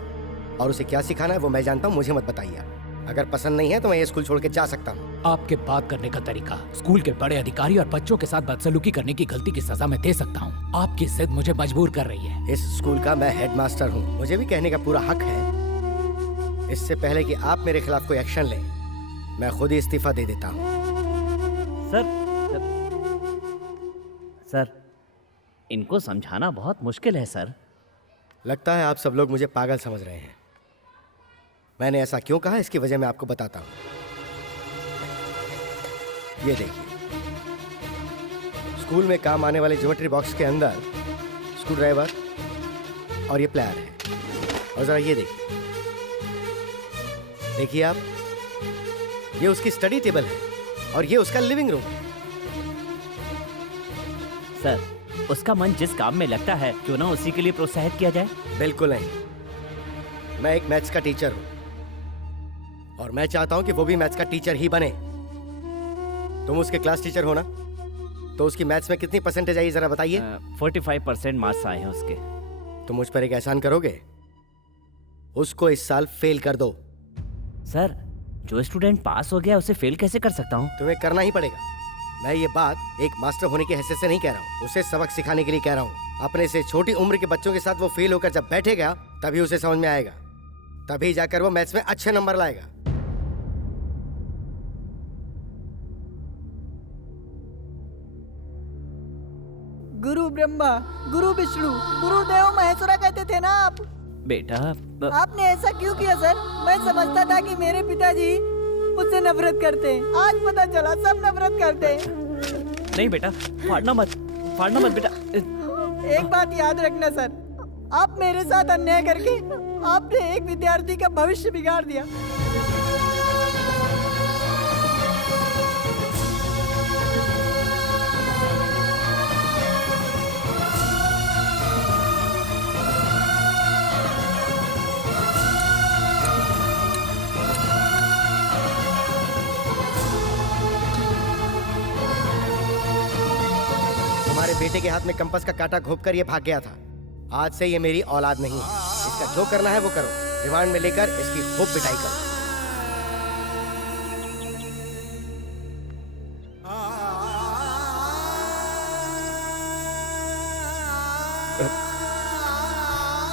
और उसे क्या सिखाना है वो मैं जानता हूँ, मुझे मत बताइए आप। अगर पसंद नहीं है तो मैं ये स्कूल छोड़ के जा सकता हूँ। आपके बात करने का तरीका, स्कूल के बड़े अधिकारी और बच्चों के साथ बदसलूकी करने की गलती की सजा मैं दे सकता हूँ। आपकी जिद मुझे मजबूर कर रही है। इस स्कूल का मैं हेडमास्टर हूँ, मुझे भी कहने का पूरा हक है। इससे पहले कि आप मेरे खिलाफ कोई एक्शन लें, मैं खुद ही इस्तीफा दे देता हूँ। सर, इनको समझाना बहुत मुश्किल है सर। लगता है आप सब लोग मुझे पागल समझ रहे हैं। मैंने ऐसा क्यों कहा इसकी वजह मैं आपको बताता हूँ। ये देखिए, स्कूल में काम आने वाले ज्योमेट्री बॉक्स के अंदर स्क्रू ड्राइवर और ये प्लायर है। और जरा ये देखिए आप, ये उसकी स्टडी टेबल है और ये उसका लिविंग रूम है। सर, उसका मन जिस काम में लगता है क्यों ना उसी के लिए प्रोत्साहित किया जाए। बिल्कुल नहीं, मैं एक मैथ्स का टीचर हूं और मैं चाहता हूं कि वो भी मैथ्स का टीचर ही बने। तुम उसके क्लास टीचर हो ना, तो उसकी मैथ्स में कितनी परसेंटेज आई जरा बताइए। 45% मार्क्स आए हैं उसके। तो मुझ पर एक एहसान करोगे, उसको इस साल फेल कर दो। सर, जो स्टूडेंट पास हो गया उसे फेल कैसे कर सकता हूँ? तुम्हें करना ही पड़ेगा। मैं ये बात एक मास्टर होने की हैसियत से नहीं कह रहा हूँ, उसे सबक सिखाने के लिए कह रहा हूँ। अपने से छोटी उम्र के बच्चों के साथ वो फेल होकर जब बैठेगा तभी उसे समझ में आएगा, तभी जाकर वो मैथ्स में अच्छे नंबर लाएगा। गुरु ब्रह्मा, गुरु विष्णु, गुरुदेव महेश्वरा कहते थे ना आप। बेटा, आपने ऐसा क्यों किया सर? मैं समझता था कि मेरे पिताजी मुझसे नफरत करते हैं, आज पता चला सब नफरत करते हैं। नहीं बेटा, फाड़ना मत बेटा। एक बात याद रखना सर, आप मेरे साथ अन्याय करके आपने एक विद्यार्थी का भविष्य बिगाड़ दिया। तुम्हारे बेटे के हाथ में कंपास का कांटा घोंपकर ये भाग गया था। आज से ये मेरी औलाद नहीं है। इसका जो करना है वो करो, रिमांड में लेकर इसकी खूब पिटाई करो।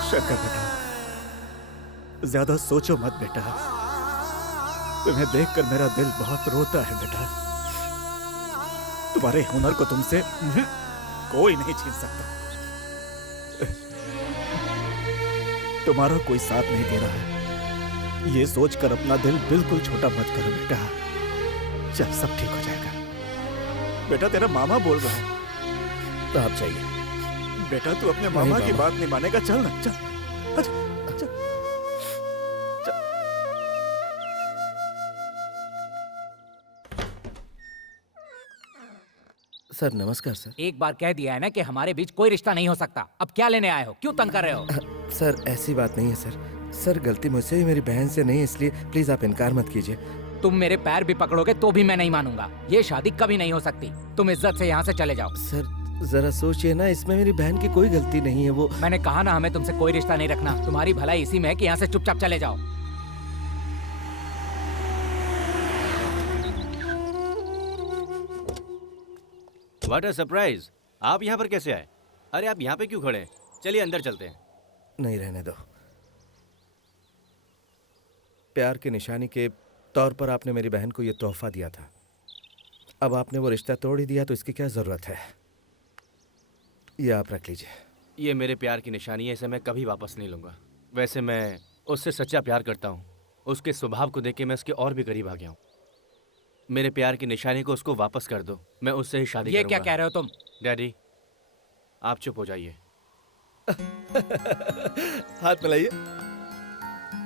शंकर बेटा, ज्यादा सोचो मत बेटा। तुम्हें देखकर मेरा दिल बहुत रोता है बेटा। तुम्हारे हुनर को तुमसे कोई नहीं छीन सकता। तुम्हारा कोई साथ नहीं दे रहा है। ये सोचकर अपना दिल बिल्कुल छोटा मत करो बेटा। चल सब ठीक हो जाएगा। बेटा तेरा मामा बोल रहा है। तो आप जाइए। बेटा तू अपने मामा की बात नहीं मानेगा। चल ना, चल। अच्छा, चल। सर नमस्कार सर। एक बार कह दिया है ना कि हमारे बीच कोई रिश्ता नहीं हो सकता। अब क्या लेने आए हो? क्यों तंग कर रहे हो? सर ऐसी बात नहीं है सर। सर गलती मुझसे ही, मेरी बहन से नहीं, इसलिए प्लीज आप इनकार मत कीजिए। तुम मेरे पैर भी पकड़ोगे तो भी मैं नहीं मानूंगा। ये शादी कभी नहीं हो सकती। तुम इज्जत से यहाँ से चले जाओ। सर जरा सोचिए ना, इसमें मेरी बहन की कोई गलती नहीं है। वो मैंने कहा ना, हमें तुमसे कोई रिश्ता नहीं रखना। तुम्हारी भलाई इसी में है कि यहाँ से चुपचाप चले जाओ। What a surprise! आप यहाँ पर कैसे आए? अरे आप यहाँ पे क्यों खड़े हैं? चलिए अंदर चलते हैं। नहीं, रहने दो। प्यार की निशानी के तौर पर आपने मेरी बहन को ये तोहफा दिया था। अब आपने वो रिश्ता तोड़ ही दिया तो इसकी क्या जरूरत है? ये आप रख लीजिए। ये मेरे प्यार की निशानी है, इसे मैं कभी वापस नहीं लूँगा। वैसे मैं उससे सच्चा प्यार करता हूँ। उसके स्वभाव को देख के मैं उसके और भी करीब आ गया हूँ। मेरे प्यार की निशानी को उसको वापस कर दो, मैं उससे ही शादी करूँगा। ये क्या कह रहे हो तुम? डैडी आप चुप हो जाइए। हाथ मिलाइए।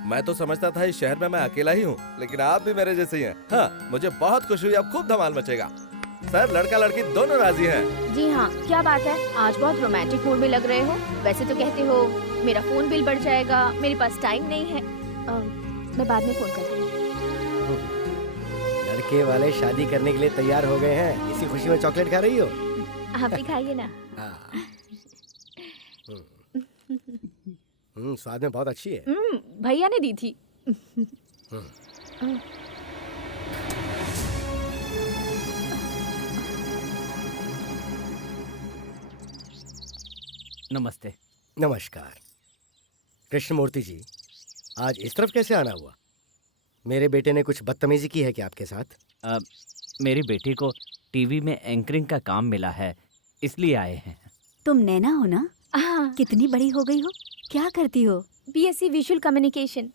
मैं तो समझता था इस शहर में मैं अकेला ही हूँ, लेकिन आप भी मेरे जैसे ही हैं। हाँ, मुझे बहुत खुशी हुई। अब खूब धमाल मचेगा। सर लड़का लड़की दोनों राजी हैं। जी हाँ, क्या बात है? आज बहुत रोमांटिक मूड में लग रहे हो। वैसे तो कहते हो मेरा फोन बिल बढ़ जाएगा, मेरे पास टाइम नहीं है। मैं बाद में फोन करती हूँ। लड़के वाले शादी करने के लिए तैयार हो गए हैं। इसी खुशी में चॉकलेट खा रही हो? आप भी खाइए ना। स्वाद में बहुत अच्छी है। भैया ने दी थी। नमस्ते। नमस्कार। कृष्णमूर्ति जी, आज इस तरफ कैसे आना हुआ? मेरे बेटे ने कुछ बदतमीजी की है क्या आपके साथ? मेरी बेटी को टीवी में एंकरिंग का काम मिला है, इसलिए आए हैं। तुम नैना हो ना? हाँ। कितनी बड़ी हो गई हो? क्या करती हो? BSc visual communication.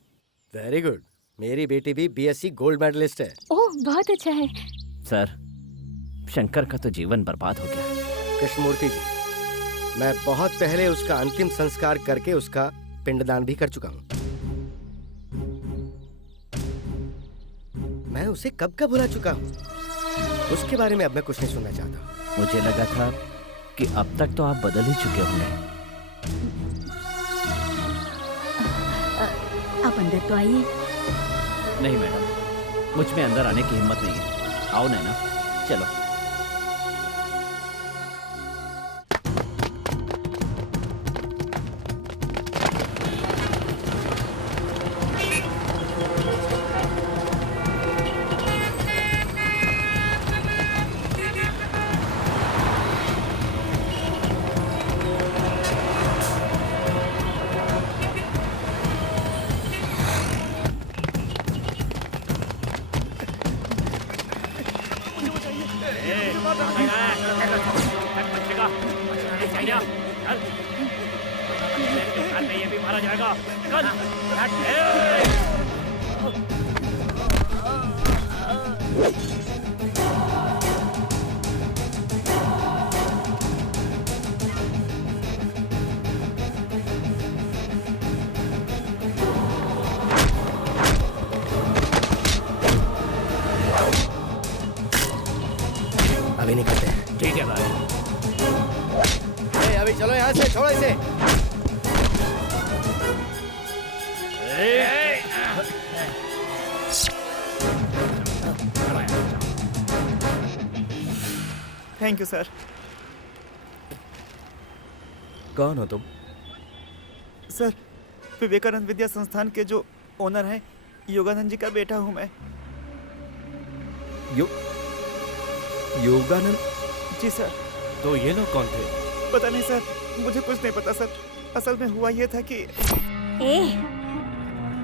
Very good. मेरी बेटी भी BSc गोल्ड मेडलिस्ट है। ओह, बहुत अच्छा है। सर, शंकर का तो जीवन बर्बाद हो गया। कृष्णमूर्ति जी, मैं बहुत पहले उसका अंतिम संस्कार करके उसका पिंडदान भी कर चुका हूँ। मैं उसे कब का भुला चुका हूँ। उसके बारे में अब मैं कुछ नहीं सुनना चाहता। मुझे लगा था कि अब तक तो आप बदल ही चुके होंगे। आप अंदर तो आइए। नहीं मैडम, मुझ में अंदर आने की हिम्मत नहीं है। आओ नैना, चलो। अभी निकलते हैं। ठीक है भाई। अभी चलो यहाँ से, छोड़ो इसे। Thank you sir. कौन हो तुम? सर, विवेकानंद विद्या संस्थान के जो ओनर हैं, योगानंद जी का बेटा हूँ मैं। योगानंद जी सर। तो ये लोग कौन थे? पता नहीं सर, मुझे कुछ नहीं पता सर। असल में हुआ ये था कि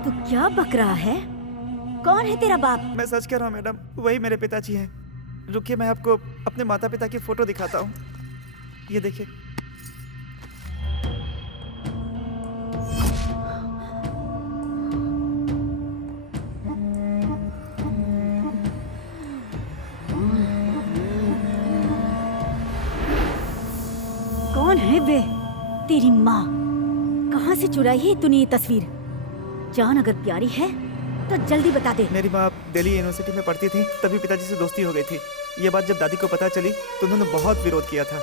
तू क्या बक रहा है? कौन है तेरा बाप? मैं सच कह रहा हूँ मैडम, वही मेरे पिताजी हैं। रुकिए, मैं आपको अपने माता पिता की फोटो दिखाता हूँ। ये देखिए। अरे वे, तेरी माँ कहाँ से चुराई है तूने ये तस्वीर? जान अगर प्यारी है तो जल्दी बता दे। मेरी माँ दिल्ली यूनिवर्सिटी में पढ़ती थी, तभी पिताजी से दोस्ती हो गई थी। ये बात जब दादी को पता चली तो उन्होंने बहुत विरोध किया था।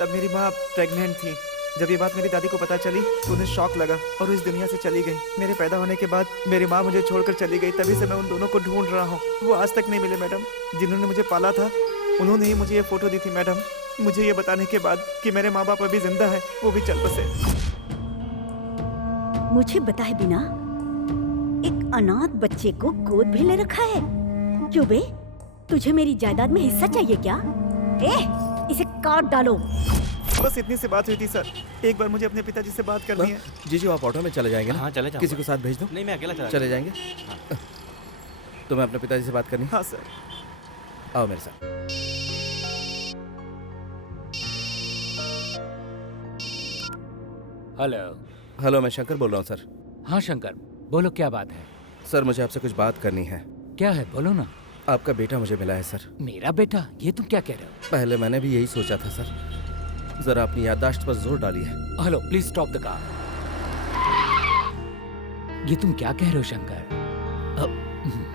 तब मेरी माँ प्रेग्नेंट थी। जब ये बात मेरी दादी को पता चली तो उन्हें शॉक लगा और वो इस दुनिया से चली गई। मेरे पैदा होने के बाद मेरी माँ मुझे छोड़कर चली गई। तभी से मैं उन दोनों को ढूंढ रहा हूँ। वो आज तक नहीं मिले मैडम। जिन्होंने मुझे पाला था उन्होंने ही मुझे ये फोटो दी थी मैडम। मुझे ये बताने के बाद कि मेरे माँ बाप अभी जिंदा हैं, वो भी चल बसे। मुझे बताए बिना एक अनाथ बच्चे को गोद भी ले रखा है। क्यों बे, तुझे मेरी जायदाद में हिस्सा चाहिए क्या? इसे काट डालो। बस इतनी सी बात हुई थी सर। एक बार मुझे अपने पिताजी से बात करनी है। जीजू आप ऑटो में चले जाएंगे ना? हाँ चले किसी को साथ भेज दो। नहीं मैं अकेला चले जाएंगे। तुम्हें अपने पिताजी से बात करनी? हाँ सर। आओ मेरे साथ। हेलो। हेलो, मैं शंकर बोल रहा हूँ सर। हाँ शंकर, बोलो क्या बात है? सर मुझे आपसे कुछ बात करनी है। क्या है, बोलो ना। आपका बेटा मुझे मिला है सर। मेरा बेटा? ये तुम क्या कह रहे हो? पहले मैंने भी यही सोचा था सर। जरा अपनी याददाश्त पर जोर डालिए। Hello, please stop the car. ये तुम क्या कह रहे हो शंकर?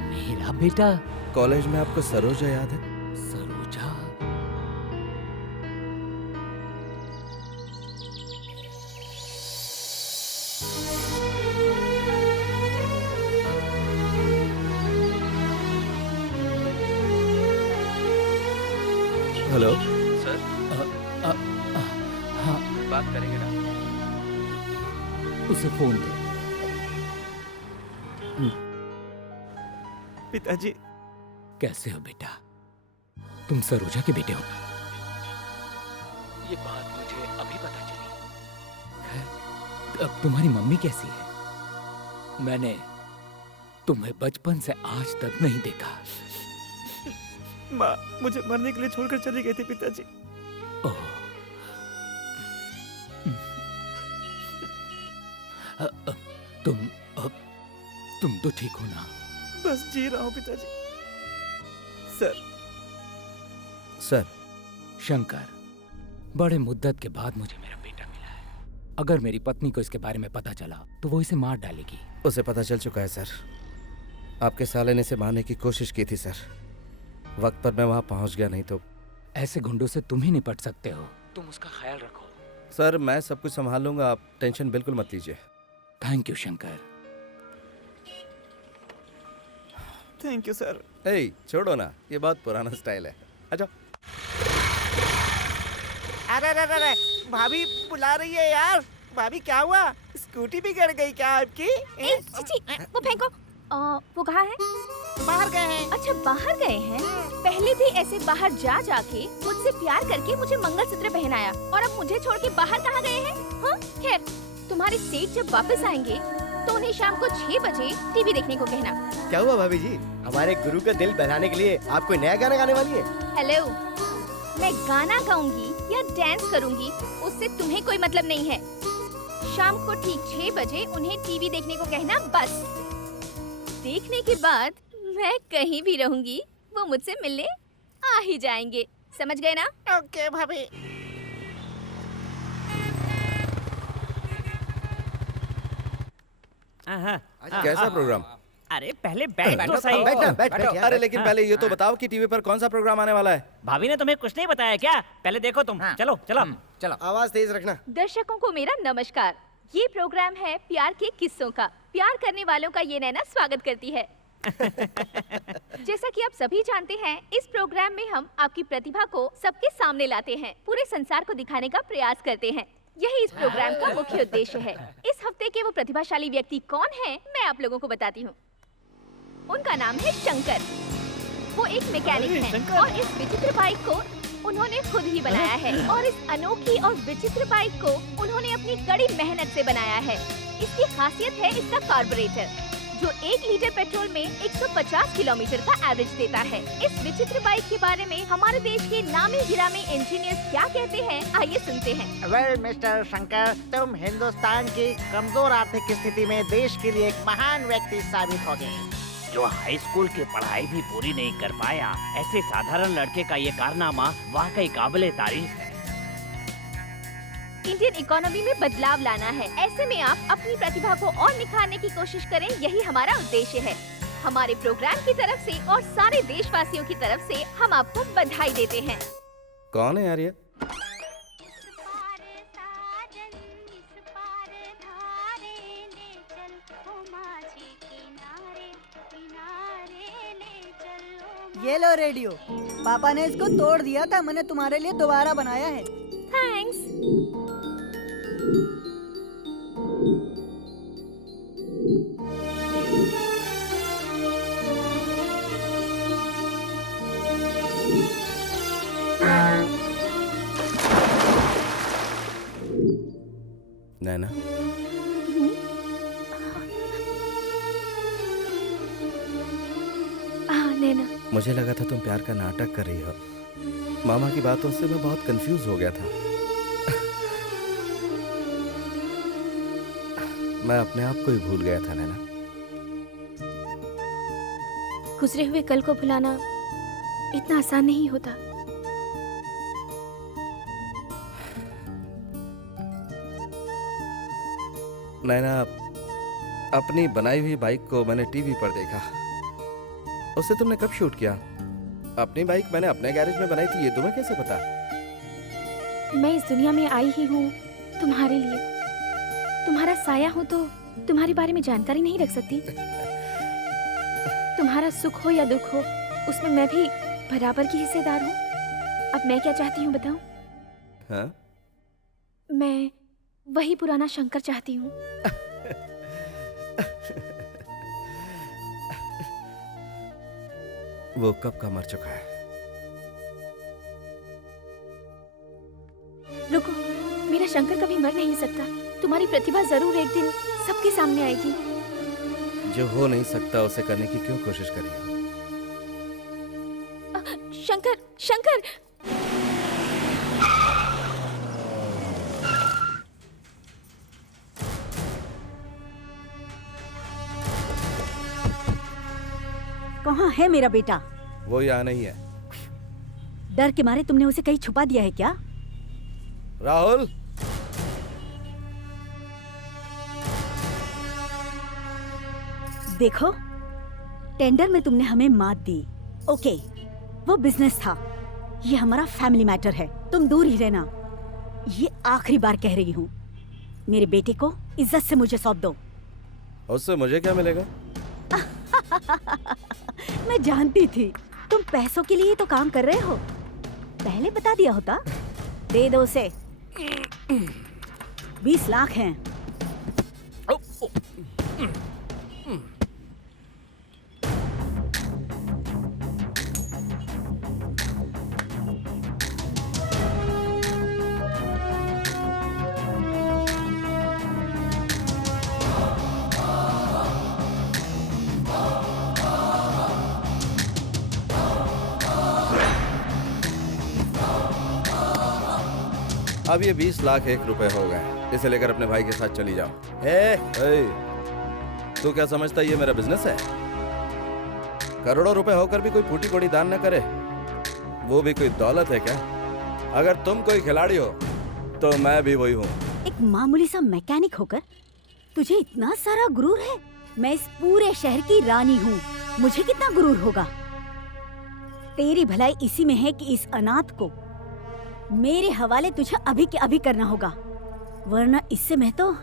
मेरा बेटा? कॉलेज में आपको सरोजा याद है? सरोजा? Hello sir. हाँ, बात करेंगे ना? उसे फोन दो। पिताजी। कैसे हो बेटा? तुम सरोजा के बेटे हो ना? ये बात मुझे अभी पता चली। अब तुम्हारी मम्मी कैसी है? मैंने तुम्हें बचपन से आज तक नहीं देखा। माँ मुझे मरने के लिए छोड़कर चली गई थी पिताजी। ओह। तुम तो ठीक हो ना? बस जी रहा हूँ पिताजी। सर। सर। शंकर, बड़े मुद्दत के बाद मुझे मेरा बेटा मिला है। अगर मेरी पत्नी को इसके बारे में पता चला तो वो इसे मार डालेगी। उसे पता चल चुका है सर। आपके साले ने इसे मारने की कोशिश की थी सर। वक्त पर मैं वहां पहुंच गया, नहीं तो। ऐसे गुंडों से तुम ही निपट सकते हो। तुम उसका ख्याल रखो। सर मैं सब कुछ संभाल लूंगा, आप टेंशन बिल्कुल मत लीजिए। Thank you Shankar. Thank you sir. ए, छोड़ो ना, ये बहुत पुराना स्टाइल है। अच्छा। अरे अरे अरे, भाभी बुला रही है यार। भाभी क्या हुआ? स्कूटी बिगड़ गई क्या आपकी? वो फेंको। वो कहाँ है? बाहर गए हैं। अच्छा बाहर गए हैं। पहले भी ऐसे बाहर जा जाके मुझसे प्यार करके मुझे मंगलसूत्र पहनाया और अब मुझे छोड़ के बाहर कहाँ गए हैं? हाँ खैर, तुम्हारे सेठ जब वापस आएंगे तो उन्हें शाम को 6 बजे टीवी देखने को कहना। क्या हुआ भाभी जी? हमारे गुरु का दिल बहलाने के लिए आप कोई नया गाना गाने वाली है? हेलो, मैं गाना गाऊंगी या डांस करूंगी उससे तुम्हें कोई मतलब नहीं है। शाम को ठीक 6 बजे उन्हें टीवी देखने को कहना बस। देखने के बाद मैं कहीं भी रहूंगी, वो मुझसे मिलने आ ही जाएंगे। समझ गए ना? ओके भाभी। कैसा प्रोग्राम? अरे पहले बैठ तो सही। बैठो। अरे लेकिन पहले ये तो बताओ कि टीवी पर कौन सा प्रोग्राम आने वाला है? भाभी ने तुम्हें कुछ नहीं बताया क्या? पहले देखो तुम। चलो चलो चलो। आवाज तेज रखना। दर्शकों को मेरा नमस्कार। ये प्रोग्राम है प्यार के किस्सों का। प्यार करने वालों का ये नैना स्वागत करती है। जैसा कि आप सभी जानते हैं, इस प्रोग्राम में हम आपकी प्रतिभा को सबके सामने लाते हैं, पूरे संसार को दिखाने का प्रयास करते हैं। यही इस प्रोग्राम का मुख्य उद्देश्य है। इस हफ्ते के वो प्रतिभाशाली व्यक्ति कौन है, मैं आप लोगों को बताती हूँ। उनका नाम है शंकर। वो एक मैकेनिक हैं और इस विचित्र बाइक को उन्होंने खुद ही बनाया है और इस अनोखी और विचित्र बाइक को उन्होंने अपनी कड़ी मेहनत से बनाया है। इसकी खासियत है इसका कार्बोरेटर, जो 1 लीटर पेट्रोल में 150 किलोमीटर का एवरेज देता है। इस विचित्र बाइक के बारे में हमारे देश के नामी गिरामी इंजीनियर्स क्या कहते हैं, आइए सुनते हैं। वेल मिस्टर शंकर, तुम हिंदुस्तान की कमजोर आर्थिक स्थिति में देश के लिए एक महान व्यक्ति साबित हो गए। जो हाई स्कूल की पढ़ाई भी पूरी नहीं कर पाया, ऐसे साधारण लड़के का ये कारनामा वाकई काबिले तारीफ है। इंडियन इकोनॉमी में बदलाव लाना है। ऐसे में आप अपनी प्रतिभा को और निखारने की कोशिश करें, यही हमारा उद्देश्य है। हमारे प्रोग्राम की तरफ से और सारे देशवासियों की तरफ से हम आपको बधाई देते हैं। कौन है यार ये? ये लो रेडियो, पापा ने इसको तोड़ दिया था, मैंने तुम्हारे लिए दोबारा बनाया है। थैंक्स। नैना, हाँ नैना, मुझे लगा था तुम प्यार का नाटक कर रही हो। मामा की बातों से मैं बहुत कंफ्यूज हो गया था। मैं अपने आप को ही भूल गया था नैना। गुजरे हुए कल को भुलाना इतना आसान नहीं होता। नैना, अपनी बनाई हुई बाइक को मैंने टीवी पर देखा। उसे तुमने कब शूट किया? अपनी बाइक मैंने अपने गैरेज में बनाई थी, ये तुम्हें कैसे पता? मैं इस दुनिया में आई ही हूँ तुम्हारे लिए। तुम्हारा साया हो तो तुम्हारे बारे में जानकारी नहीं रख सकती। तुम्हारा सुख हो या दुख हो, उसमें मैं भी बराबर की हिस्सेदार हूँ। अब मैं क्या चाहती हूँ बताऊँ? हाँ? मैं वही पुराना शंकर चाहती हूँ। वो कब का मर चुका है। रुको, मेरा शंकर कभी मर नहीं सकता। तुम्हारी प्रतिभा जरूर एक दिन सबके सामने आएगी। जो हो नहीं सकता उसे करने की क्यों कोशिश करी? शंकर, शंकर! कहाँ है मेरा बेटा? वो यहाँ नहीं है। डर के मारे तुमने उसे कहीं छुपा दिया है क्या? राहुल, देखो, टेंडर में तुमने हमें मात दी। ओके, वो बिजनेस था, ये हमारा फैमिली मैटर है। तुम दूर ही रहना। ये आखिरी बार कह रही हूँ, मेरे बेटे को इज्जत से मुझे सौंप दो। उससे मुझे क्या मिलेगा? मैं जानती थी तुम पैसों के लिए तो काम कर रहे हो। पहले बता दिया होता। दे दो उसे। 20 लाख हैं। अब ये 20 लाख 1 रुपए हो गए। इसे लेकर अपने भाई के साथ चली जाओ। तू क्या समझता है ये मेरा बिजनेस है? करोड़ों रुपए होकर भी कोई फूटी कोड़ी दान न करे, वो भी कोई दौलत है क्या? अगर तुम कोई खिलाड़ी हो तो मैं भी वही हूँ। एक मामूली सा मैकेनिक होकर तुझे इतना सारा गुरूर है। मैं इस पूरे शहर की रानी हूँ, मुझे कितना गुरूर होगा। तेरी भलाई इसी में है कि इस अनाथ को मेरे हवाले तुझे अभी के अभी करना होगा, वरना इससे मैं तो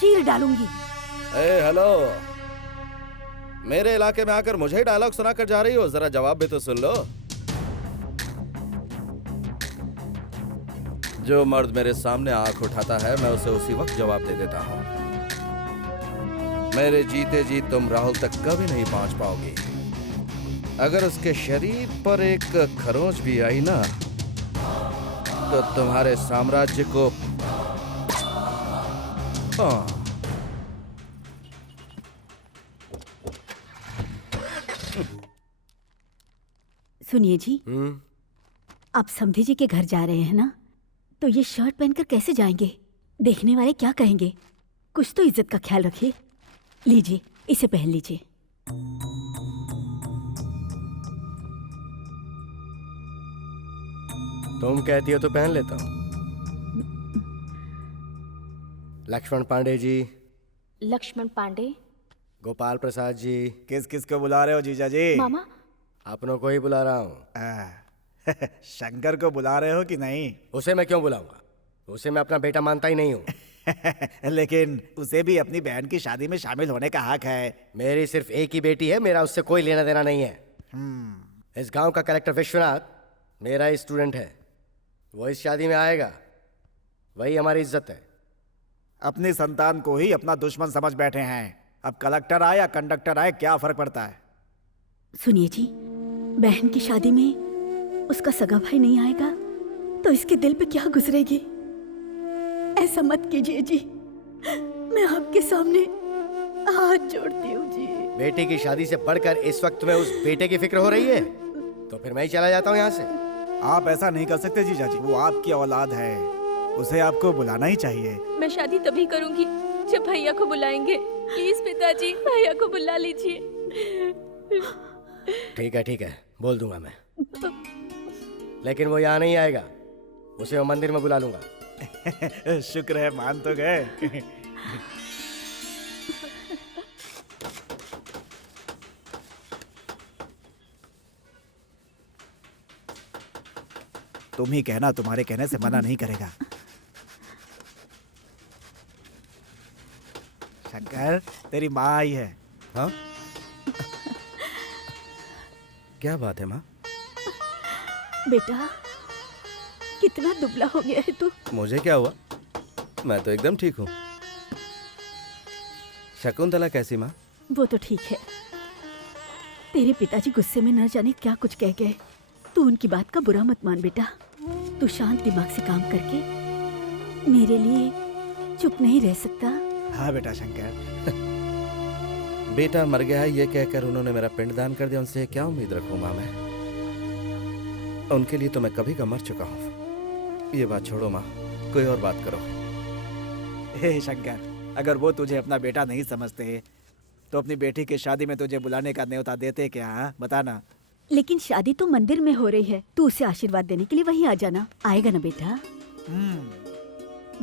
चीर डालूंगी। हेलो, मेरे इलाके में आकर मुझे ही डायलॉग सुनाकर जा रही हो? जरा जवाब भी तो सुन लो। जो मर्द मेरे सामने आंख उठाता है मैं उसे उसी वक्त जवाब दे देता हूँ। मेरे जीते जी तुम राहुल तक कभी नहीं पहुंच पाओगी। अगर उसके शरीर पर एक खरोंच भी आई ना तो तुम्हारे साम्राज्य को सुनिए जी, आप समधी जी के घर जा रहे हैं ना, तो ये शर्ट पहनकर कैसे जाएंगे? देखने वाले क्या कहेंगे? कुछ तो इज्जत का ख्याल रखिए। लीजिए, इसे पहन लीजिए। तुम कहती हो तो पहन लेता हूँ। लक्ष्मण पांडे जी, लक्ष्मण पांडे। गोपाल प्रसाद जी। किस किस को बुला रहे हो जीजा जी? मामा। अपनों को ही बुला रहा हूँ। शंकर को बुला रहे हो कि नहीं? उसे मैं क्यों बुलाऊंगा? उसे मैं अपना बेटा मानता ही नहीं हूँ। लेकिन उसे भी अपनी बहन की शादी में शामिल होने का हक है। मेरी सिर्फ एक ही बेटी है, मेरा उससे कोई लेना देना नहीं है। इस गांव का कलेक्टर विश्वनाथ मेरा ही स्टूडेंट है, वो इस शादी में आएगा, वही हमारी इज्जत है। अपनी संतान को ही अपना दुश्मन समझ बैठे हैं। अब कलेक्टर आए या कंडक्टर आए क्या फर्क पड़ता है? सुनिए जी, बहन की शादी में उसका सगा भाई नहीं आएगा तो इसके दिल पे क्या गुजरेगी? ऐसा मत कीजिए जी, मैं आपके सामने हाथ जोड़ती हूँ जी। बेटी की शादी से बढ़कर इस वक्त तुम्हें उस बेटे की फिक्र हो रही है, तो फिर मैं ही चला जाता हूँ यहाँ से। आप ऐसा नहीं कर सकते जीजा जी, वो आपकी औलाद है, उसे आपको बुलाना ही चाहिए। मैं शादी तभी करूंगी जब भैया को बुलाएंगे। प्लीज पिताजी, भैया को बुला लीजिए। ठीक है, बोल दूंगा मैं, लेकिन वो यहाँ नहीं आएगा, उसे मैं मंदिर में बुला लूंगा। शुक्र है मान तो गए। तुम ही कहना, तुम्हारे कहने से मना नहीं करेगा। शंकर, तेरी माँ आई है। हाँ? क्या बात है माँ? बेटा, कितना दुबला हो गया है तू। मुझे क्या हुआ? मैं तो एकदम ठीक हूँ। शकुंतला कैसी माँ? वो तो ठीक है। तेरे पिताजी गुस्से में न जाने क्या कुछ कह गए। तू उनकी बात का बुरा मत मान बेटा। तू शांत दिमाग से काम करके मेरे लिए चुप नहीं रह सकता। हाँ बेटा शंकर। बेटा मर गया है ये कहकर उन्होंने मेरा पिंडदान कर दिया, उनसे क्या उम्मीद रखूं माँ मैं? उनके लिए तो मैं कभी का मर चुका हूँ। ये बात छोड़ो माँ, कोई और बात करो। हे शंकर, अगर वो तुझे अपना बेटा नहीं समझते तो अपनी बेटी की शादी में तुझे बुलाने का न्योता देते क्या? हाँ? बताना। लेकिन शादी तो मंदिर में हो रही है, तू उसे आशीर्वाद देने के लिए वहीं आ जाना। आएगा ना बेटा?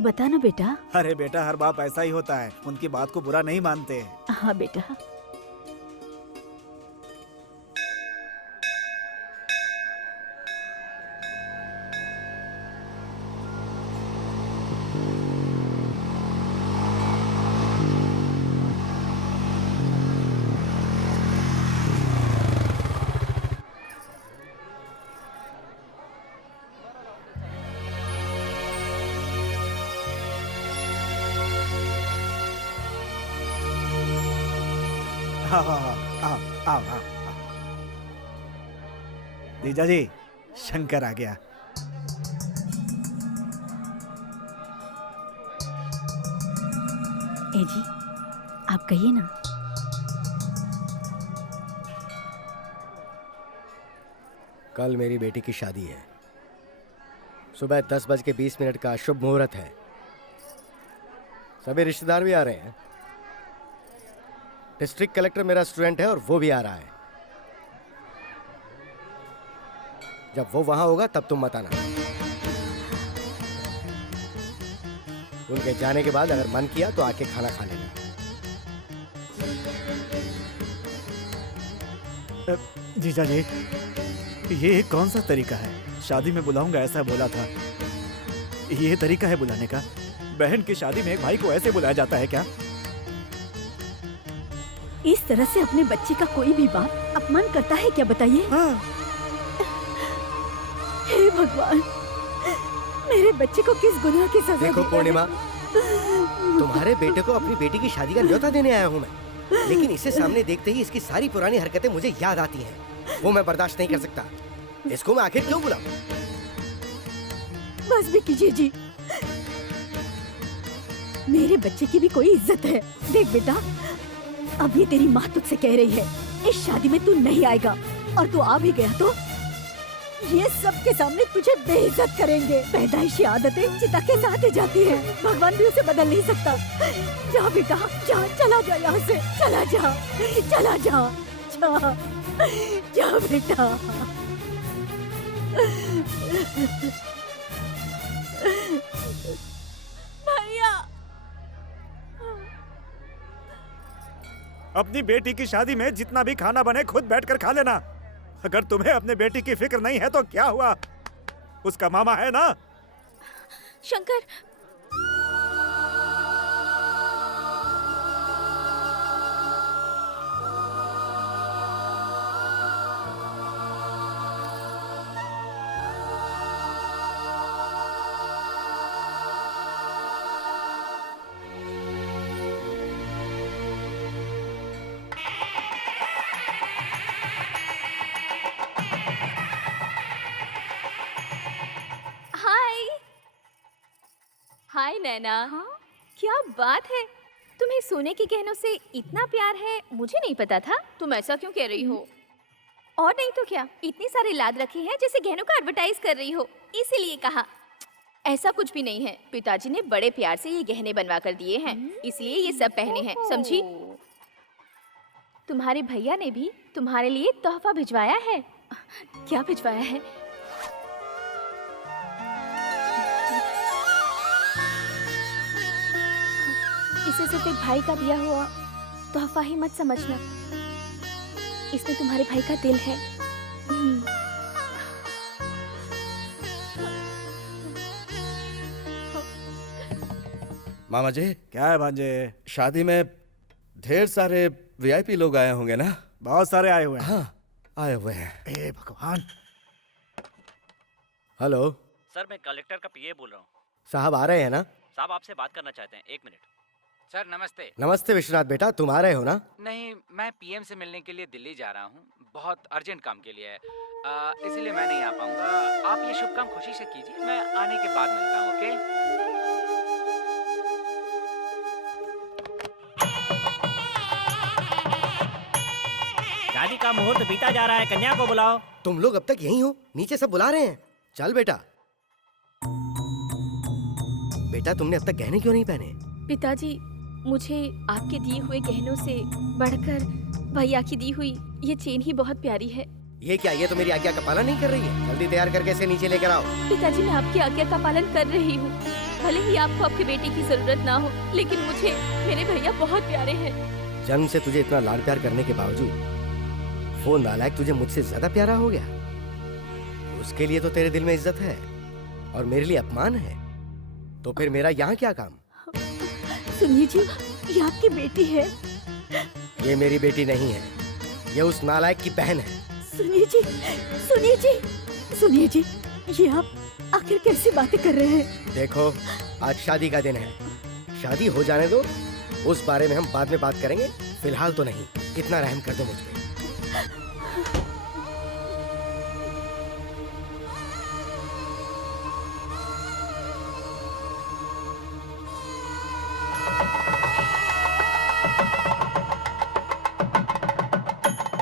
बता ना बेटा। अरे बेटा, हर बाप ऐसा ही होता है, उनकी बात को बुरा नहीं मानते। हाँ बेटा। हाँ हाँ हाँ, आओ आओ। जीजा जी, शंकर आ गया। ए जी, आप कहिए ना। कल मेरी बेटी की शादी है, सुबह 10:20 का शुभ मुहूर्त है। सभी रिश्तेदार भी आ रहे हैं। डिस्ट्रिक्ट कलेक्टर मेरा स्टूडेंट है और वो भी आ रहा है। जब वो वहां होगा तब तुम मत आना। उनके जाने के बाद अगर मन किया तो आके खाना खा लेना। जीजा जी, ये कौन सा तरीका है? शादी में बुलाऊंगा ऐसा बोला था, ये तरीका है बुलाने का? बहन की शादी में एक भाई को ऐसे बुलाया जाता है क्या? इस तरह से अपने बच्चे का कोई भी बाप अपमान करता है क्या, बताइए? हाँ। हे भगवान, मेरे बच्चे को किस गुनाह की सजा देखो पूर्णिमा, तुम्हारे बेटे को अपनी बेटी की शादी का न्योता देने आया हूँ मैं, लेकिन इसे सामने देखते ही इसकी सारी पुरानी हरकतें मुझे याद आती हैं। वो मैं बर्दाश्त नहीं कर सकता। इसको मैं आखिर क्यों बुलाऊं? बस भी कीजिए जी, मेरे बच्चे की भी कोई इज्जत है। देख बेटा, अभी तेरी माँ तुझसे कह रही है इस शादी में तू नहीं आएगा, और तू आ भी गया तो ये सब के सामने तुझे बेइज्जत करेंगे। पैदाइशी आदतें चिता के साथ ही जाती हैं, भगवान भी उसे बदल नहीं सकता। जा बेटा, जा, चला जा यहाँ से, चला जा, चला जा, जा, जा बेटा। भैया, अपनी बेटी की शादी में जितना भी खाना बने खुद बैठकर खा लेना। अगर तुम्हें अपने बेटी की फिक्र नहीं है तो क्या हुआ, उसका मामा है ना। शंकर, हाय नैना। हाँ? क्या बात है, तुम्हें सोने के गहनों से इतना प्यार है, मुझे नहीं पता था। तुम ऐसा क्यों कह रही हो? और नहीं तो क्या, इतने सारे लाद रखे हैं जैसे गहनों का एडवर्टाइज कर रही हो, इसीलिए कहा। ऐसा कुछ भी नहीं है, पिताजी ने बड़े प्यार से ये गहने बनवा कर दिए हैं, इसलिए ये सब पहने हैं, समझी? तुम्हारे भैया ने भी तुम्हारे लिए तोहफा भिजवाया है। क्या भिजवाया है? इसे सिर्फ एक भाई का दिया हुआ तोहफा ही मत समझना, इसमें तुम्हारे भाई का दिल है। मामा जी। क्या है भांजे? शादी में ढेर सारे वीआईपी लोग आए होंगे ना? बहुत सारे आए हुए हैं। हाँ, आए हुए हैं। ए भगवान। हेलो सर, मैं कलेक्टर का पीए बोल रहा हूँ। साहब आ रहे हैं ना? साहब आपसे बात करना चाहते हैं, 1 मिनट। सर नमस्ते। नमस्ते विश्वनाथ बेटा, तुम आ रहे हो ना? नहीं, मैं पीएम से मिलने के लिए दिल्ली जा रहा हूँ, बहुत अर्जेंट काम के लिए है, इसीलिए मैं नहीं आ पाऊंगा। आप ये शुभ काम खुशी से कीजिए, मैं आने के बाद मिलता हूँ। ओके? शादी का मुहूर्त बीता जा रहा है, कन्या को बुलाओ। तुम लोग अब तक यहीं हो? नीचे सब बुला रहे हैं। चल बेटा। बेटा तुमने अब तक गहने क्यों नहीं पहने? पिताजी, मुझे आपके दिए हुए गहनों से बढ़कर भैया की दी हुई ये चेन ही बहुत प्यारी है। ये क्या, ये तो मेरी आज्ञा का पालन नहीं कर रही है। जल्दी तैयार करके इसे नीचे लेकर आओ। पिताजी, मैं आपकी आज्ञा का पालन कर रही हूँ। भले ही आपको आपके बेटे की जरूरत ना हो, लेकिन मुझे मेरे भैया बहुत प्यारे हैं। जन्म से तुझे इतना लाड प्यार करने के बावजूद वो नालायक तुझे मुझसे ज्यादा प्यारा हो गया। उसके लिए तो तेरे दिल में इज्जत है और मेरे लिए अपमान है, तो फिर मेरा यहाँ क्या काम? सुनिए जी, ये आपकी बेटी है। ये मेरी बेटी नहीं है, ये उस नालायक की बहन है। सुनिए जी, सुनिए जी, सुनिए जी, ये आप आखिर कैसी बातें कर रहे हैं? देखो, आज शादी का दिन है, शादी हो जाने दो, उस बारे में हम बाद में बात करेंगे, फिलहाल तो नहीं। इतना रहम कर दो मुझ पे।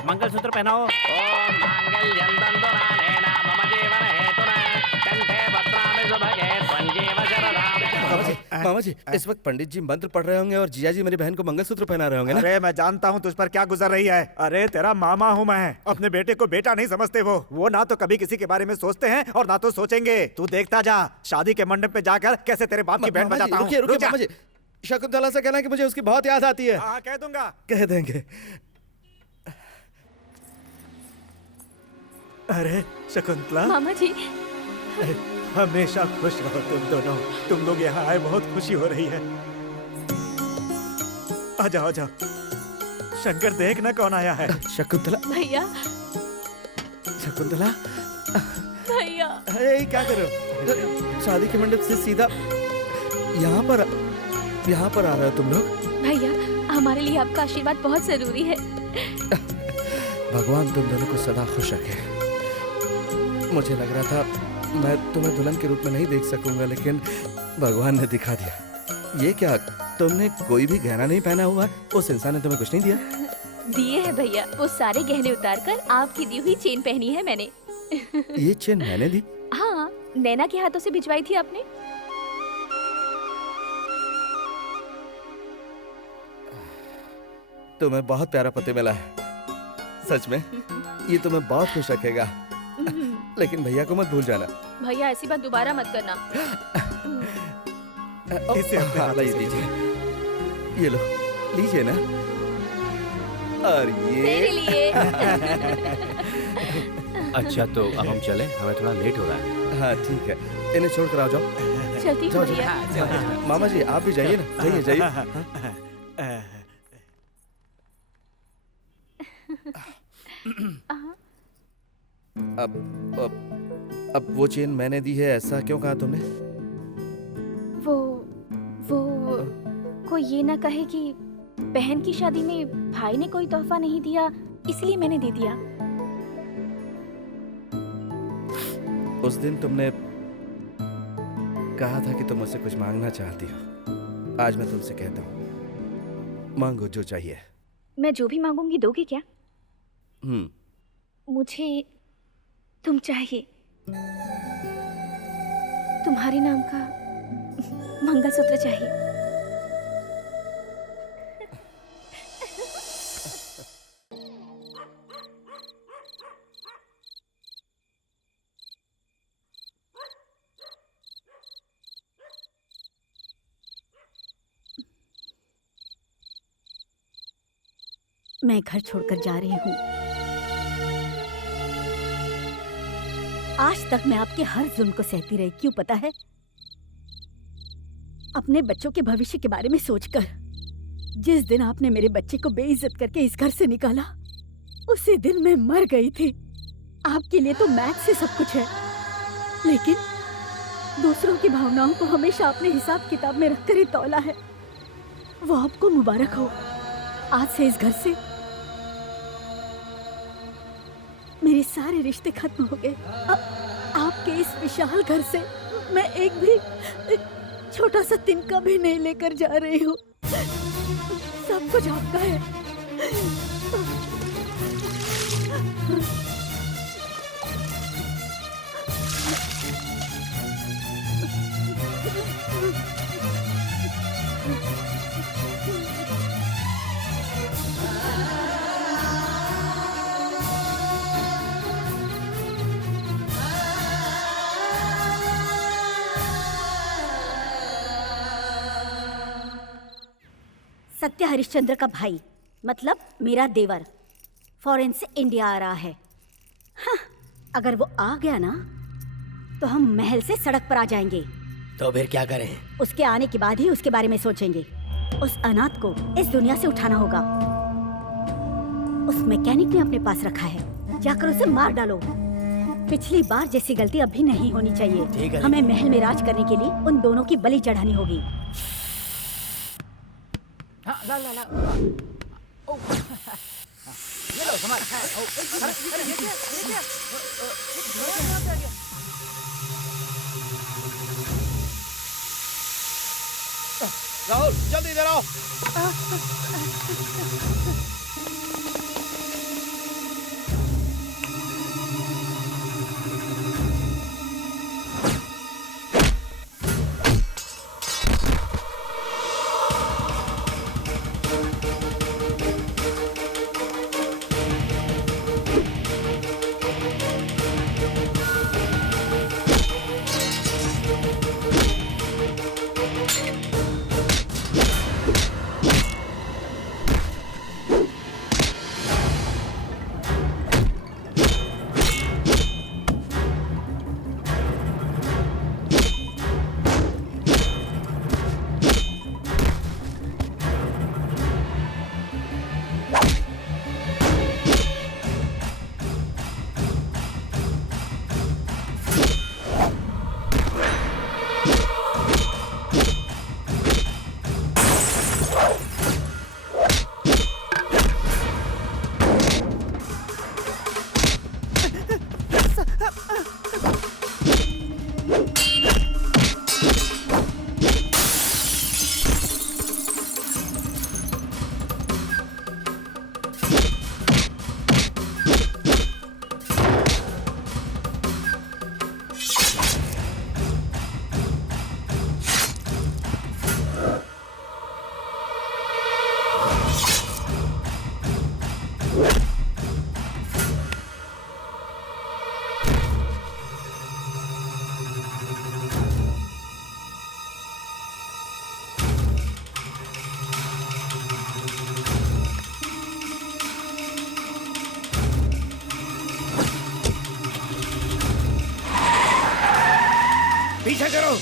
मंगलसूत्र पहनाओ। ओम मांगल्यं तन्तुनानेन मम जीवन हेतुना कंठे भद्रामि सुभगे त्वं शरदां। मामा जी, इस वक्त पंडित जी मंत्र पढ़ रहे होंगे और जिया जी मेरी बहन को मंगलसूत्र पहना रहे होंगे ना? अरे मैं जानता हूँ तुझ पर क्या गुजर रही है। अरे तेरा मामा हूँ मैं, अपने बेटे को बेटा नहीं समझते। वो ना तो कभी किसी के बारे में सोचते हैं और ना तो सोचेंगे। तू देखता जा, शादी के मंडप पे जाकर कैसे तेरे बाप की बैंड बजाता हूँ। रुकिए रुकिए मामा जी, शकुंतला से कहना कि मुझे उसकी बहुत याद आती है। हाँ, कह दूंगा। कह देंगे। अरे शकुंतला। मामा जी। हमेशा खुश रहो तुम दोनों। तुम लोग यहाँ आए, बहुत खुशी हो रही है। आ जाओ आ जाओ। शंकर, देख ना कौन आया है। शकुंतला। भैया। शकुंतला। भैया। अरे क्या कर रहे हो? शादी के मंडप से सीधा यहाँ पर आ रहे हो तुम लोग? भैया, हमारे लिए आपका आशीर्वाद बहुत जरूरी है। भगवान तुम दोनों को सदा खुश रखे। मुझे लग रहा था मैं तुम्हें दुल्हन के रूप में नहीं देख सकूंगा, लेकिन भगवान ने दिखा दिया। ये क्या, तुमने कोई भी गहना नहीं पहना हुआ? उस इंसान ने तुम्हें कुछ नहीं दिया? दिए है भैया, वो सारे गहने उतार कर आपकी दी हुई चेन पहनी है मैंने। ये चेन मैंने दी? हाँ, नैना के हाथों से भिजवाई थी आपने। तुम्हें बहुत प्यारा पति मिला है, सच में। ये तुम्हें बहुत खुश रखेगा, लेकिन भैया को मत भूल जाना। भैया, ऐसी बात दोबारा मत करना। इसे हाँ, लीजिए, ये लो, लीजिए ना। और मेरे ये लिए। अच्छा तो अब हम चलें, हमें थोड़ा लेट हो रहा है। हाँ ठीक है, इन्हें छोड़ कर आ जाओ। चलती हूँ जाओ, भैया। मामा जी आप भी जाइए ना, जाइए जाइए। हाँ। अब वो चेन मैंने दी है, ऐसा क्यों कहा तुमने? वो कोई ये ना कहे कि बहन की शादी में भाई ने कोई तोहफा नहीं दिया, इसलिए मैंने दे दिया। उस दिन तुमने कहा था कि तुम मुझसे कुछ मांगना चाहती हो। आज मैं तुमसे कहता हूँ, मांगो जो चाहिए। मैं जो भी मांगूंगी दोगे क्या? मुझे तुम चाहिए, तुम्हारे नाम का मंगलसूत्र चाहिए। मैं घर छोड़कर जा रही हूँ। आज तक मैं आपके हर जुल्म को सहती रही, क्यों पता है? अपने बच्चों के भविष्य के बारे में सोचकर। जिस दिन आपने मेरे बच्चे को बेइज्जत करके इस घर से निकाला, उसी दिन मैं मर गई थी। आपके लिए तो मैथ से सब कुछ है, लेकिन दूसरों की भावनाओं को हमेशा अपने हिसाब किताब में रखकर ही तौला है। वो आपको मुबारक हो। आज से इस घर से मेरे सारे रिश्ते खत्म हो गए। आपके इस विशाल घर से मैं एक भी छोटा सा तिनका भी नहीं लेकर जा रही हूँ। सब कुछ आपका है। सत्य हरिश्चंद्र का भाई, मतलब मेरा देवर, फॉरेन से इंडिया आ रहा है। हाँ, अगर वो आ गया ना तो हम महल से सड़क पर आ जाएंगे। तो फिर क्या करें? उसके आने के बाद ही उसके बारे में सोचेंगे। उस अनाथ को इस दुनिया से उठाना होगा। उस मैकेनिक ने अपने पास रखा है, जाकर उसे मार डालो। पिछली बार जैसी गलती अब भी नहीं होनी चाहिए। हमें महल में राज करने के लिए उन दोनों की बलि चढ़ानी होगी। ला ला ला। ओ, ये लो संभाल। अरे ये क्या? राहुल जल्दी इधर आओ। पीछे करो।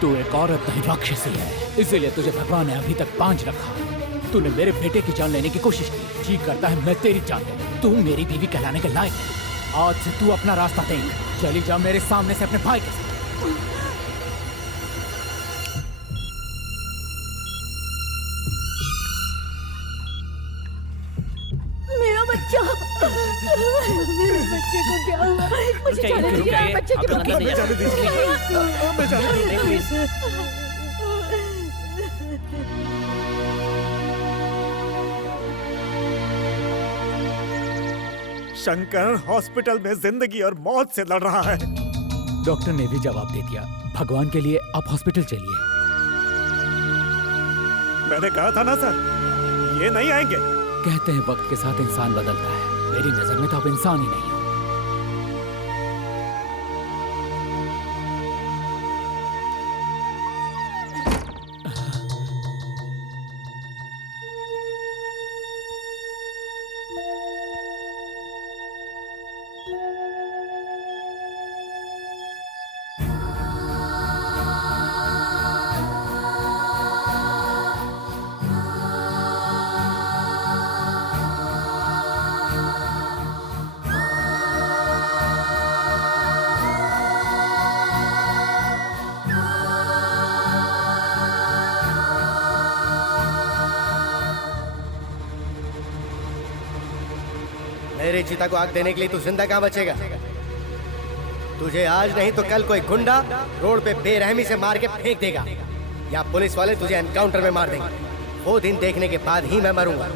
तू एक औरत नहीं राक्षसी है, इसीलिए तुझे भगवान ने अभी तक बांझ रखा। तूने मेरे बेटे की जान लेने की कोशिश की, जी करता है मैं तेरी जान ले। तू मेरी बीवी कहलाने के लायक है। आज से तू अपना रास्ता देख, चली जा मेरे सामने से अपने भाई के साथ। मेरा बच्चा, मेरे बच्चे को क्या हुआ? मुझे जाने दीजिए, बच्चे की शंकर हॉस्पिटल में जिंदगी और मौत से लड़ रहा है। डॉक्टर ने भी जवाब दे दिया। भगवान के लिए आप हॉस्पिटल चलिए। मैंने कहा था ना सर, ये नहीं आएंगे। कहते हैं वक्त के साथ इंसान बदलता है, मेरी नजर में तो आप इंसान ही नहीं हो। मेरे चिता को आग देने के लिए तू जिंदा कहाँ बचेगा? तुझे आज नहीं तो कल कोई गुंडा रोड पे बेरहमी से मार के फेंक देगा, या पुलिस वाले तुझे एनकाउंटर में मार देंगे। वो दिन देखने के बाद ही मैं मरूंगा।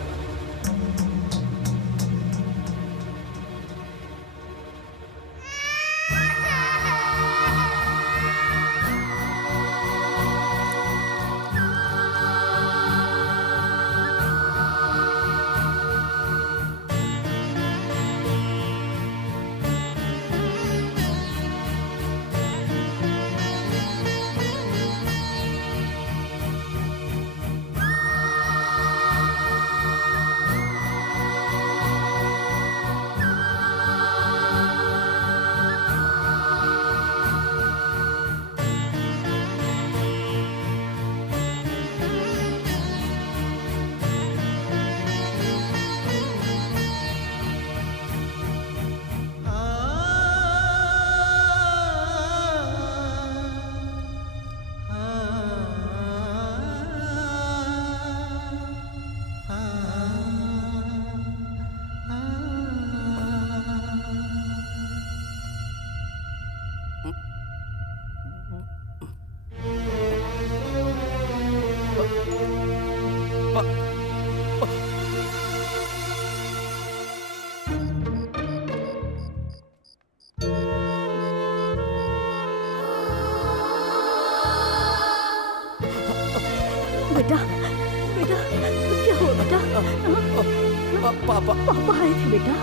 पापा पापा आए थे बेटा,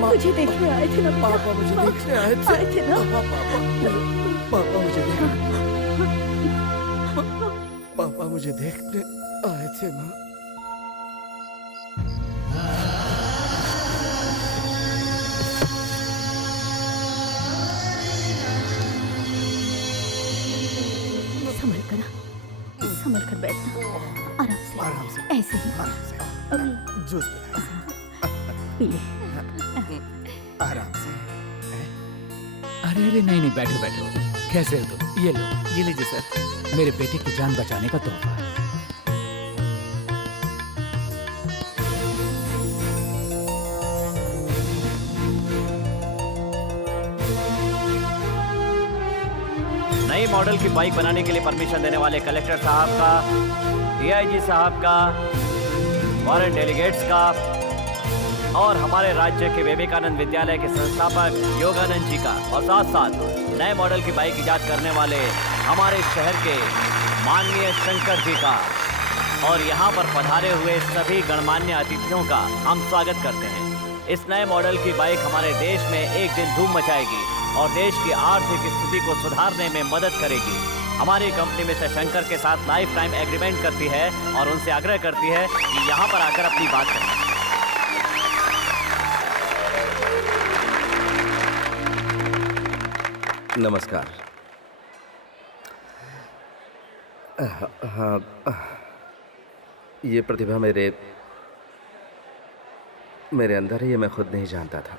मुझे देखने आए थे ना बेटा। पापा मुझे देखने आए थे ना। पापा मुझे देखने आए थे माँ। संभल कर बैठना, आराम से ऐसे ही जूस पी ले। आराम से। अरे अरे नहीं नहीं, बैठो बैठो। कैसे हो तुम? ये लो, ये लीजिए सर। मेरे बेटे की जान बचाने का तोहफा है। नई मॉडल की बाइक बनाने के लिए परमिशन देने वाले कलेक्टर साहब का, डीआईजी साहब का, फॉरेन डेलीगेट्स का और हमारे राज्य के विवेकानंद विद्यालय के संस्थापक योगानंद जी का, और साथ साथ नए मॉडल की बाइक ईजाद करने वाले हमारे शहर के माननीय शंकर जी का, और यहाँ पर पधारे हुए सभी गणमान्य अतिथियों का हम स्वागत करते हैं। इस नए मॉडल की बाइक हमारे देश में एक दिन धूम मचाएगी और देश की आर्थिक स्थिति को सुधारने में मदद करेगी। हमारी कंपनी मिस्टर शंकर के साथ लाइफ टाइम एग्रीमेंट करती है और उनसे आग्रह करती है कि यहाँ पर आकर अपनी बात करें। नमस्कार। हाँ, ये प्रतिभा मेरे अंदर है, ये मैं खुद नहीं जानता था।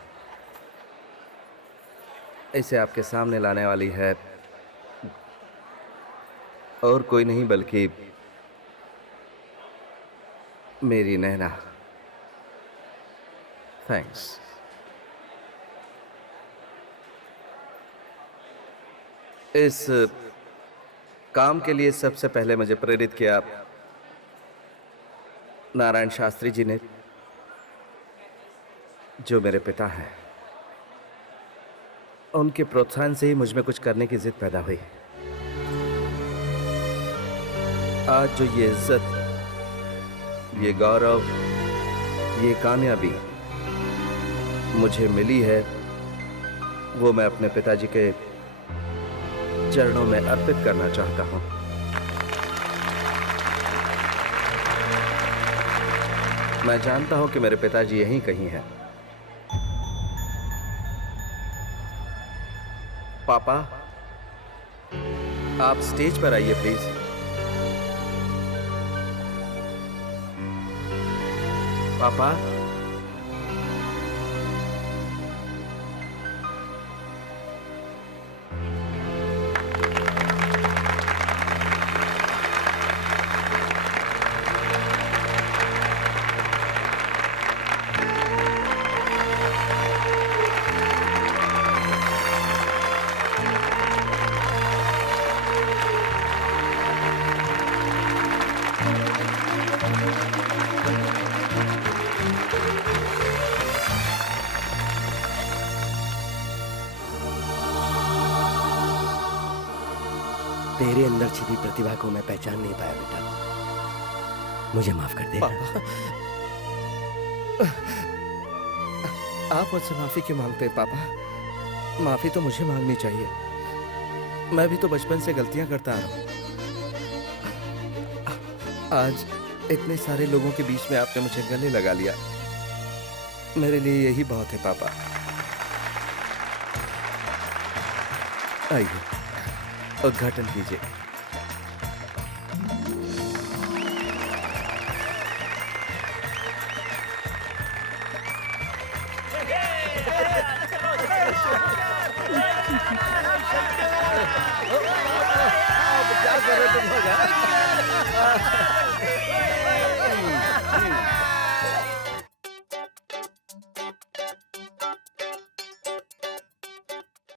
इसे आपके सामने लाने वाली है और कोई नहीं बल्कि मेरी नैना। थैंक्स। इस काम के लिए सबसे पहले मुझे प्रेरित किया नारायण शास्त्री जी ने, जो मेरे पिता हैं। उनके प्रोत्साहन से ही मुझ में कुछ करने की जिद पैदा हुई। आज जो ये इज्जत, ये गौरव, ये कामयाबी मुझे मिली है, वो मैं अपने पिताजी के चरणों में अर्पित करना चाहता हूं। मैं जानता हूं कि मेरे पिताजी यहीं कहीं हैं। पापा, आप स्टेज पर आइए प्लीज। पापा, तेरे अंदर छिपी प्रतिभा को मैं पहचान नहीं पाया बेटा, मुझे माफ कर दे। पापा, आप मुझसे माफी क्यों मांगते हैं पापा? माफी तो मुझे मांगनी चाहिए। मैं भी तो बचपन से गलतियां करता आ रहा हूं। आज इतने सारे लोगों के बीच में आपने मुझे गले लगा लिया, मेरे लिए यही बहुत है पापा। आइए, उद्घाटन कीजिए। क्या कर रहे तुम लोग?